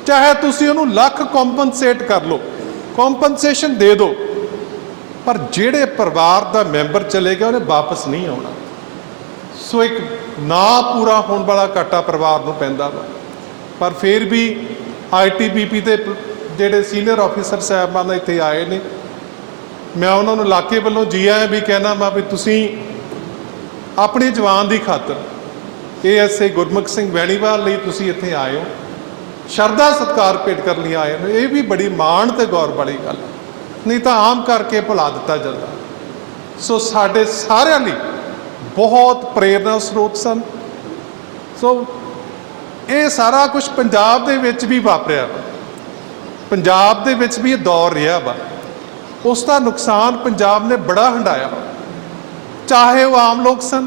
ਚਾਹੇ ਤੁਸੀਂ ਉਹਨੂੰ ਲੱਖ ਕੰਪਨਸੇਟ ਕਰ ਲਓ, ਕੰਪਨਸੇਸ਼ਨ ਦੇ ਦਿਓ, ਪਰ ਜਿਹੜੇ ਪਰਿਵਾਰ ਦਾ ਮੈਂਬਰ ਚਲੇ ਗਿਆ ਉਹਨੇ ਵਾਪਸ ਨਹੀਂ ਆਉਣਾ। ਸੋ ਇੱਕ ਨਾ ਪੂਰਾ ਹੋਣ ਵਾਲਾ ਘਾਟਾ ਪਰਿਵਾਰ ਨੂੰ ਪੈਂਦਾ ਵਾ। ਪਰ ਫਿਰ ਵੀ ITBP ਦੇ ਜਿਹੜੇ ਸੀਨੀਅਰ ਆਫੀਸਰ ਸਾਹਿਬਾਨ ਇੱਥੇ ਆਏ ਨੇ, ਮੈਂ ਉਹਨਾਂ ਨੂੰ ਇਲਾਕੇ ਵੱਲੋਂ ਜੀ ਆਇਆਂ ਵੀ ਕਹਿਣਾ ਵਾ ਵੀ ਤੁਸੀਂ ਆਪਣੇ ਜਵਾਨ ਦੀ ਖਾਤਰ ASI ਗੁਰਮੁਖ ਸਿੰਘ ਬੈਣੀਵਾਲ ਲਈ ਤੁਸੀਂ ਇੱਥੇ ਆਏ ਹੋ, ਸ਼ਰਧਾ ਸਤਿਕਾਰ ਭੇਟ ਕਰਨ ਲਈ ਆਏ ਹੋ। ਇਹ ਵੀ ਬੜੀ ਮਾਣ ਤੇ ਗੌਰ ਵਾਲੀ ਗੱਲ, ਨਹੀਂ ਤਾਂ ਆਮ ਕਰਕੇ ਭੁਲਾ ਦਿੱਤਾ ਜਾਂਦਾ। ਸੋ ਸਾਡੇ ਸਾਰਿਆਂ ਲਈ ਬਹੁਤ ਪ੍ਰੇਰਨਾ ਸਰੋਤ ਸਨ। ਸੋ ਇਹ ਸਾਰਾ ਕੁਝ ਪੰਜਾਬ ਦੇ ਵਿੱਚ ਵੀ ਵਾਪਰਿਆ, ਪੰਜਾਬ ਦੇ ਵਿੱਚ ਵੀ ਇਹ ਦੌਰ ਰਿਹਾ ਵਾ। ਉਸ ਦਾ ਨੁਕਸਾਨ ਪੰਜਾਬ ਨੇ ਬੜਾ ਹੰਢਾਇਆ, ਚਾਹੇ ਉਹ ਆਮ ਲੋਕ ਸਨ,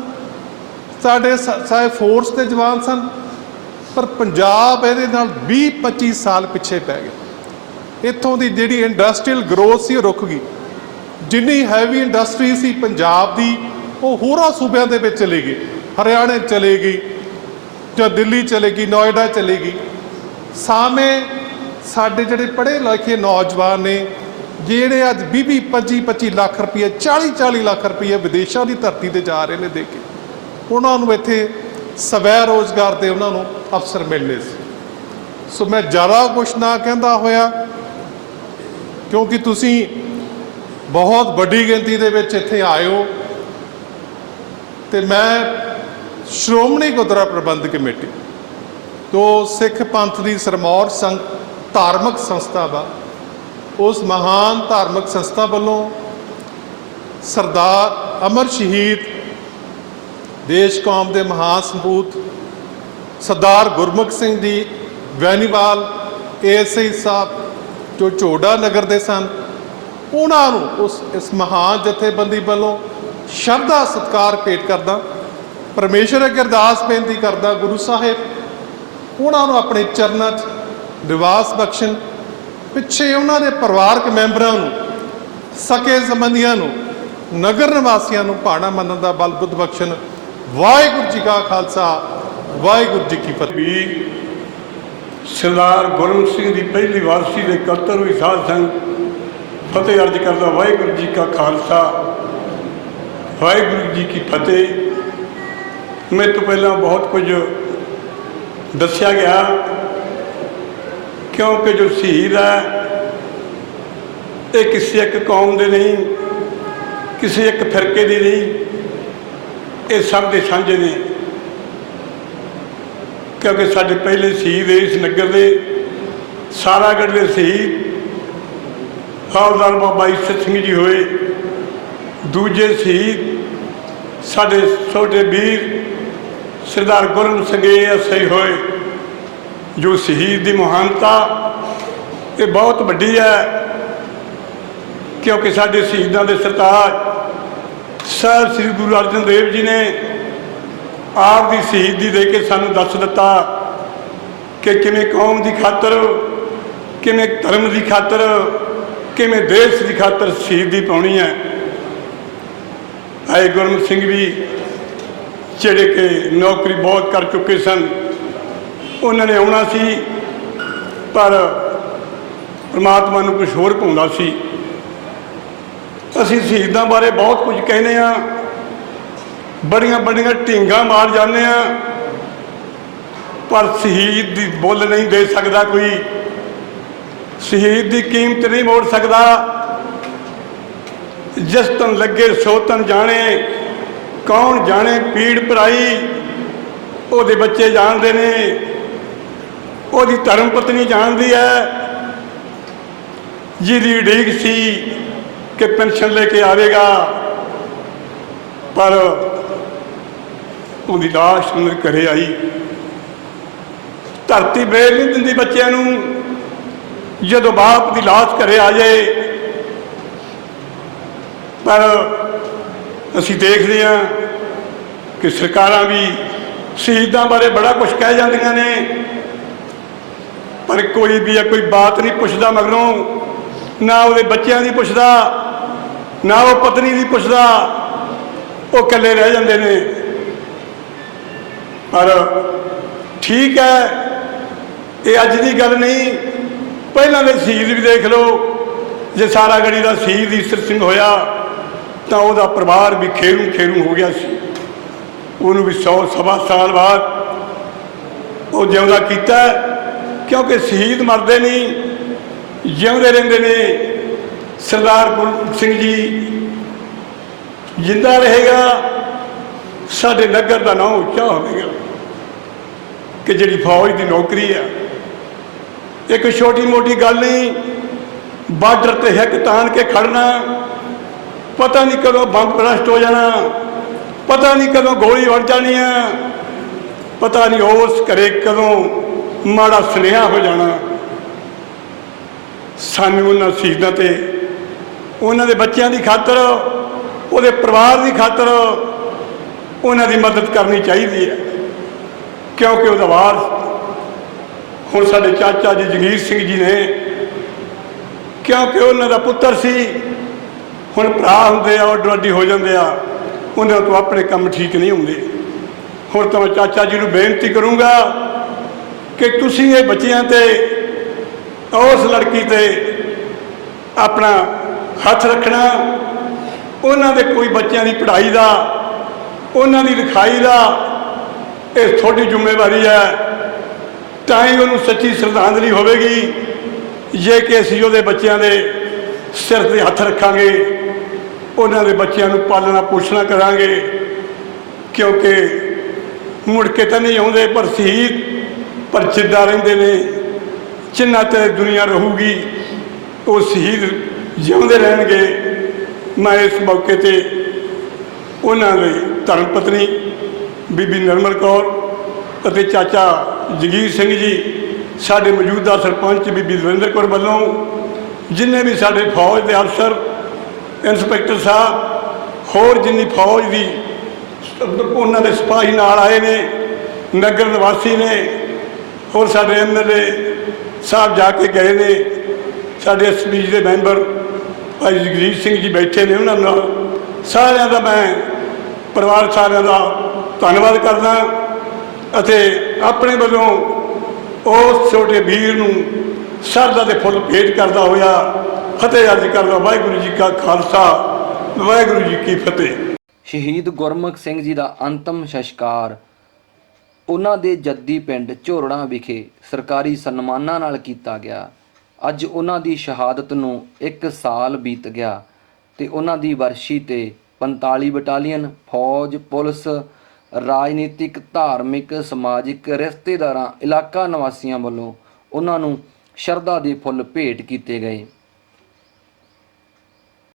ਚਾਹੇ ਫੋਰਸ ਦੇ ਜਵਾਨ ਸਨ, ਪਰ ਪੰਜਾਬ ਇਹਦੇ ਨਾਲ 20-25 ਸਾਲ ਪਿੱਛੇ ਪੈ ਗਿਆ। ਇੱਥੋਂ ਦੀ ਜਿਹੜੀ ਇੰਡਸਟਰੀਅਲ ਗਰੋਥ ਸੀ ਉਹ ਰੁਕ ਗਈ। ਜਿੰਨੀ ਹੈਵੀ ਇੰਡਸਟਰੀ ਸੀ ਪੰਜਾਬ ਦੀ, ਉਹ ਹੋਰਾਂ ਸੂਬਿਆਂ ਦੇ ਵਿੱਚ ਚਲੀ ਗਈ, ਹਰਿਆਣੇ ਚਲੇ ਗਈ, ਜਾਂ ਦਿੱਲੀ ਚਲੇ ਗਈ, ਨੋਇਡਾ ਚਲੇ ਗਈ। ਸਾਵੇਂ ਸਾਡੇ ਜਿਹੜੇ ਪੜ੍ਹੇ ਲਿਖੇ ਨੌਜਵਾਨ ਨੇ, ਜਿਹੜੇ ਅੱਜ 20-25 ਲੱਖ ਰੁਪਏ, 40 ਲੱਖ ਰੁਪਏ ਵਿਦੇਸ਼ਾਂ ਦੀ ਧਰਤੀ ਤੇ ਜਾ ਰਹੇ ਨੇ ਦੇ ਕੇ, ਉਹਨਾਂ ਨੂੰ ਇੱਥੇ ਸਵੈ ਰੋਜ਼ਗਾਰ ਦੇ ਉਹਨਾਂ ਨੂੰ ਅਵਸਰ ਮਿਲਨੇ ਸੀ। ਸੋ ਮੈਂ ਜ਼ਿਆਦਾ ਕੁਛ ਨਾ ਕਹਿੰਦਾ ਹੋਇਆ, ਕਿਉਂਕਿ ਤੁਸੀਂ ਬਹੁਤ ਵੱਡੀ ਗਿਣਤੀ ਦੇ ਵਿੱਚ ਇੱਥੇ ਆਏ ਹੋ, ਤੇ ਮੈਂ ਸ਼੍ਰੋਮਣੀ ਗੁਰਦੁਆਰਾ ਪ੍ਰਬੰਧਕ ਕਮੇਟੀ ਤੋਂ ਸਿੱਖ ਪੰਥ ਦੀ ਸਿਰਮੌਰ ਸੰਘ ਧਾਰਮਿਕ ਸੰਸਥਾ ਵਾ, ਉਸ ਮਹਾਨ ਧਾਰਮਿਕ ਸੰਸਥਾ ਵੱਲੋਂ ਸਰਦਾਰ ਅਮਰ ਸ਼ਹੀਦ ਦੇਸ਼ ਕੌਮ ਦੇ ਮਹਾਨ ਸਪੂਤ ਸਰਦਾਰ ਗੁਰਮੁਖ ਸਿੰਘ ਜੀ ਬੈਣੀਵਾਲ ASI ਸਾਹਿਬ ਜੋ ਝੋੜਾ ਨਗਰ ਦੇ ਸਨ, ਉਹਨਾਂ ਨੂੰ ਇਸ ਮਹਾਨ ਜਥੇਬੰਦੀ ਵੱਲੋਂ ਸ਼ਰਧਾ ਸਤਿਕਾਰ ਭੇਟ ਕਰਦਾ, ਪਰਮੇਸ਼ਰ ਅੱਗੇ ਅਰਦਾਸ ਬੇਨਤੀ ਕਰਦਾ, ਗੁਰੂ ਸਾਹਿਬ ਉਹਨਾਂ ਨੂੰ ਆਪਣੇ ਚਰਨਾਂ 'ਚ ਨਿਵਾਸ ਬਖਸ਼ਣ। ਪਿੱਛੇ ਉਹਨਾਂ ਦੇ ਪਰਿਵਾਰਕ ਮੈਂਬਰਾਂ ਨੂੰ, ਸਕੇ ਸੰਬੰਧੀਆਂ ਨੂੰ, ਨਗਰ ਨਿਵਾਸੀਆਂ ਨੂੰ ਭਾਣਾ ਮੰਨਣ ਦਾ ਬਲ ਬੁੱਧ ਬਖਸ਼ਣ। ਵਾਹਿਗੁਰੂ ਜੀ ਕਾ ਖਾਲਸਾ, ਵਾਹਿਗੁਰੂ ਜੀ ਕੀ ਫਤਿਹ। ਸਰਦਾਰ ਗੁਰਮੁਖ ਸਿੰਘ ਦੀ ਪਹਿਲੀ ਵਾਰਸੀ ਦੇ ਕਰਤਰ ਹੋਈ ਸਾਧ ਸੰਗ ਫਤਿਹ ਅਰਜ ਕਰਦਾ। ਵਾਹਿਗੁਰੂ ਜੀ ਕਾ ਖਾਲਸਾ, ਵਾਹਿਗੁਰੂ ਜੀ ਕੀ ਫਤਿਹ। ਮੇਰੇ ਤੋਂ ਪਹਿਲਾਂ ਬਹੁਤ ਕੁਝ ਦੱਸਿਆ ਗਿਆ, ਕਿਉਂਕਿ ਜੋ ਸ਼ਹੀਦ ਹੈ ਇਹ ਕਿਸੇ ਇੱਕ ਕੌਮ ਦੇ ਨਹੀਂ, ਕਿਸੇ ਇੱਕ ਫਿਰਕੇ ਦੀ ਨਹੀਂ, ਇਹ ਸਭ ਦੇ ਸਾਂਝੇ ਨੇ। क्योंकि साडे पहले शहीद इस नगर के सारागढ़ के शहीद हवलदार बाबा ईसर सिंह जी होए, दूजे शहीद साडे छोटे वीर सरदार गुरमुख सिंह एएसआई होए। जो शहीद की महानता ये बहुत वड्डी है, क्योंकि साडे शहीदों के सरताज साहब श्री गुरु अर्जन देव जी ने आप की शहीदी दे के सानू दस दिता कि किवें कौम की खातर, किवें धर्म की खातर, किवें देश की खातर शहीदी पाउणी है। आए गुरमुख सिंह भी जिहड़े कि नौकरी बहुत कर चुके सन, उन्होंने आना सी पर परमात्मा नूं कुछ होर पाउंदा सी। असीं शहीदों बारे बहुत कुछ कहने हाँ, बड़ियां बड़ियां ढींगा मार जाने हाँ, पर शहीद दी बुल नहीं दे सकता कोई, शहीद की कीमत नहीं मोड़ सकता। जिस तन लगे सो तन जाने, कौन जाने पीड़ पराई, ਉਹਦੇ बच्चे जानते ने, ਉਹਦੀ धर्म पत्नी जानती है, जिहदी उड़ीक सी कि पेंशन लेके आवेगा, पर ਉਹਦੀ लाश उन्हें घरे आई। धरती बेल नहीं दिंदी बच्चों नूं, जदों बाप की लाश घरे आ जाए। पर असी देख रहे हैं कि सरकारां भी शहीदों बारे बड़ा कुछ कह जांदियां ने, पर कोई भी कोई बात नहीं पुछदा, मगरों ना वो बच्चों की पुछदा, ना वो पत्नी की पुछदा, वो कल्ले रह जाते हैं। पर ठीक है, ये अज की गल नहीं, पहला के शहीद भी देख लो। जे सारागढ़ी का शहीद ईसर सिंह होया तो वह परिवार भी खेरू खेरू हो गया सी, उन्होंने भी 100 सवा साल बाद वो जिंदा किया, क्योंकि शहीद मरते नहीं, जिंदे रहते ने। सरदार गुरमुख सिंह जी जिंदा रहेगा, साडे नगर का नाम उच्चा होगा कि जिहड़ी फौज की नौकरी है एक छोटी मोटी गल नहीं। बार्डर ते हिक तान के खड़ना, पता नहीं कदों बंब ब्रस्ट हो जाना, पता नहीं कदों गोली वड़ जानी है, पता नहीं उस घरे कदों माड़ा सुनेहा हो जाना। सानू उन्हां शहीदां ते उन्हां दे बच्चों की खातर, उहदे परिवार की खातर उन्हां दी मदद करनी चाहिए है, क्योंकि उहदा वारस हुण साडे चाचा जी जगीर सिंह जी ने, क्योंकि उन्हां दा पुत्तर सी, हुण भरा हुंदे आ अड्डो अड्डी हो जांदे आ, उन्हां तो अपने काम ठीक नहीं होंदे। हुण तो मैं चाचा जी नूं बेनती करूँगा कि तुसीं ये बच्चियां ते उस लड़की ते अपना हथ रखना, उन्हां दे कोई बच्चों की पढ़ाई का, उन्हां दी लिखाई का ये थोड़ी जिम्मेवारी है। तां ही उन्होंने सच्ची श्रद्धांजलि होगी जे कि असीं उहदे बच्चों के सिर ते हथ रखांगे, उन्हां दे बच्चों को पालना पोषणा करांगे, क्योंकि मुड़ के तो नहीं आउंदे, पर शहीद पर जिंदा रहिंदे ने। जिन्ना ते दुनिया रहूगी वो शहीद जिउंदे रहणगे। मैं इस मौके ते उन्हां दे धर्म पत्नी बीबी निर्मल कौर ਅਤੇ चाचा जगीर सिंह जी, साडे मौजूदा सरपंच बीबी दविंदर कौर वालों, जिन्हें भी साडे फौज के अफसर इंस्पैक्टर साहब होर जिन्नी फौज की उन्होंने सिपाही नाल आए ने, नगर निवासी ने, होर साडे MLA साहब जाके गए ने, साडे SP के मैंबर भाई जगजीत सिंह जी बैठे ने, उन्होंने सारिਆਂ ਦਾ मैं परिवार सारिਆਂ ਦਾ ਧੰਨਵਾਦ करदा ਅਤੇ ਆਪਣੇ ਵੱਲੋਂ उस छोटे वीर ਨੂੰ ਸ਼ਰਧਾ ਦੇ ਫੁੱਲ ਭੇਟ ਕਰਦਾ ਹੋਇਆ ਫਤਿਹ ਅਰਜ਼ ਕਰਦਾ। ਵਾਹਿਗੁਰੂ ਜੀ ਕਾ ਖਾਲਸਾ, ਵਾਹਿਗੁਰੂ ਜੀ ਕੀ ਫਤਿਹ। ਸ਼ਹੀਦ ਗੁਰਮੁਖ ਸਿੰਘ ਜੀ ਦਾ ਅੰਤਮ ਸੰਸਕਾਰ ਉਹਨਾਂ ਦੇ ਜੱਦੀ ਪਿੰਡ ਝੋਰੜਾਂ ਵਿਖੇ ਸਰਕਾਰੀ ਸਨਮਾਨਾਂ ਨਾਲ ਕੀਤਾ ਗਿਆ। ਅੱਜ ਉਹਨਾਂ ਦੀ ਸ਼ਹਾਦਤ ਨੂੰ 1 ਸਾਲ ਬੀਤ ਗਿਆ ਤੇ ਉਹਨਾਂ ਦੀ ਵਰਸ਼ੀ ਤੇ 45 ਬਟਾਲੀਅਨ ਫੌਜ, ਪੁਲਿਸ ਰਾਜਨੀਤਿਕ, ਧਾਰਮਿਕ, ਸਮਾਜਿਕ ਰਿਸ਼ਤੇਦਾਰਾਂ, ਇਲਾਕਾ ਨਿਵਾਸੀਆਂ ਵੱਲੋਂ ਉਹਨਾਂ ਨੂੰ ਸ਼ਰਧਾ ਦੇ ਫੁੱਲ ਭੇਟ ਕੀਤੇ ਗਏ।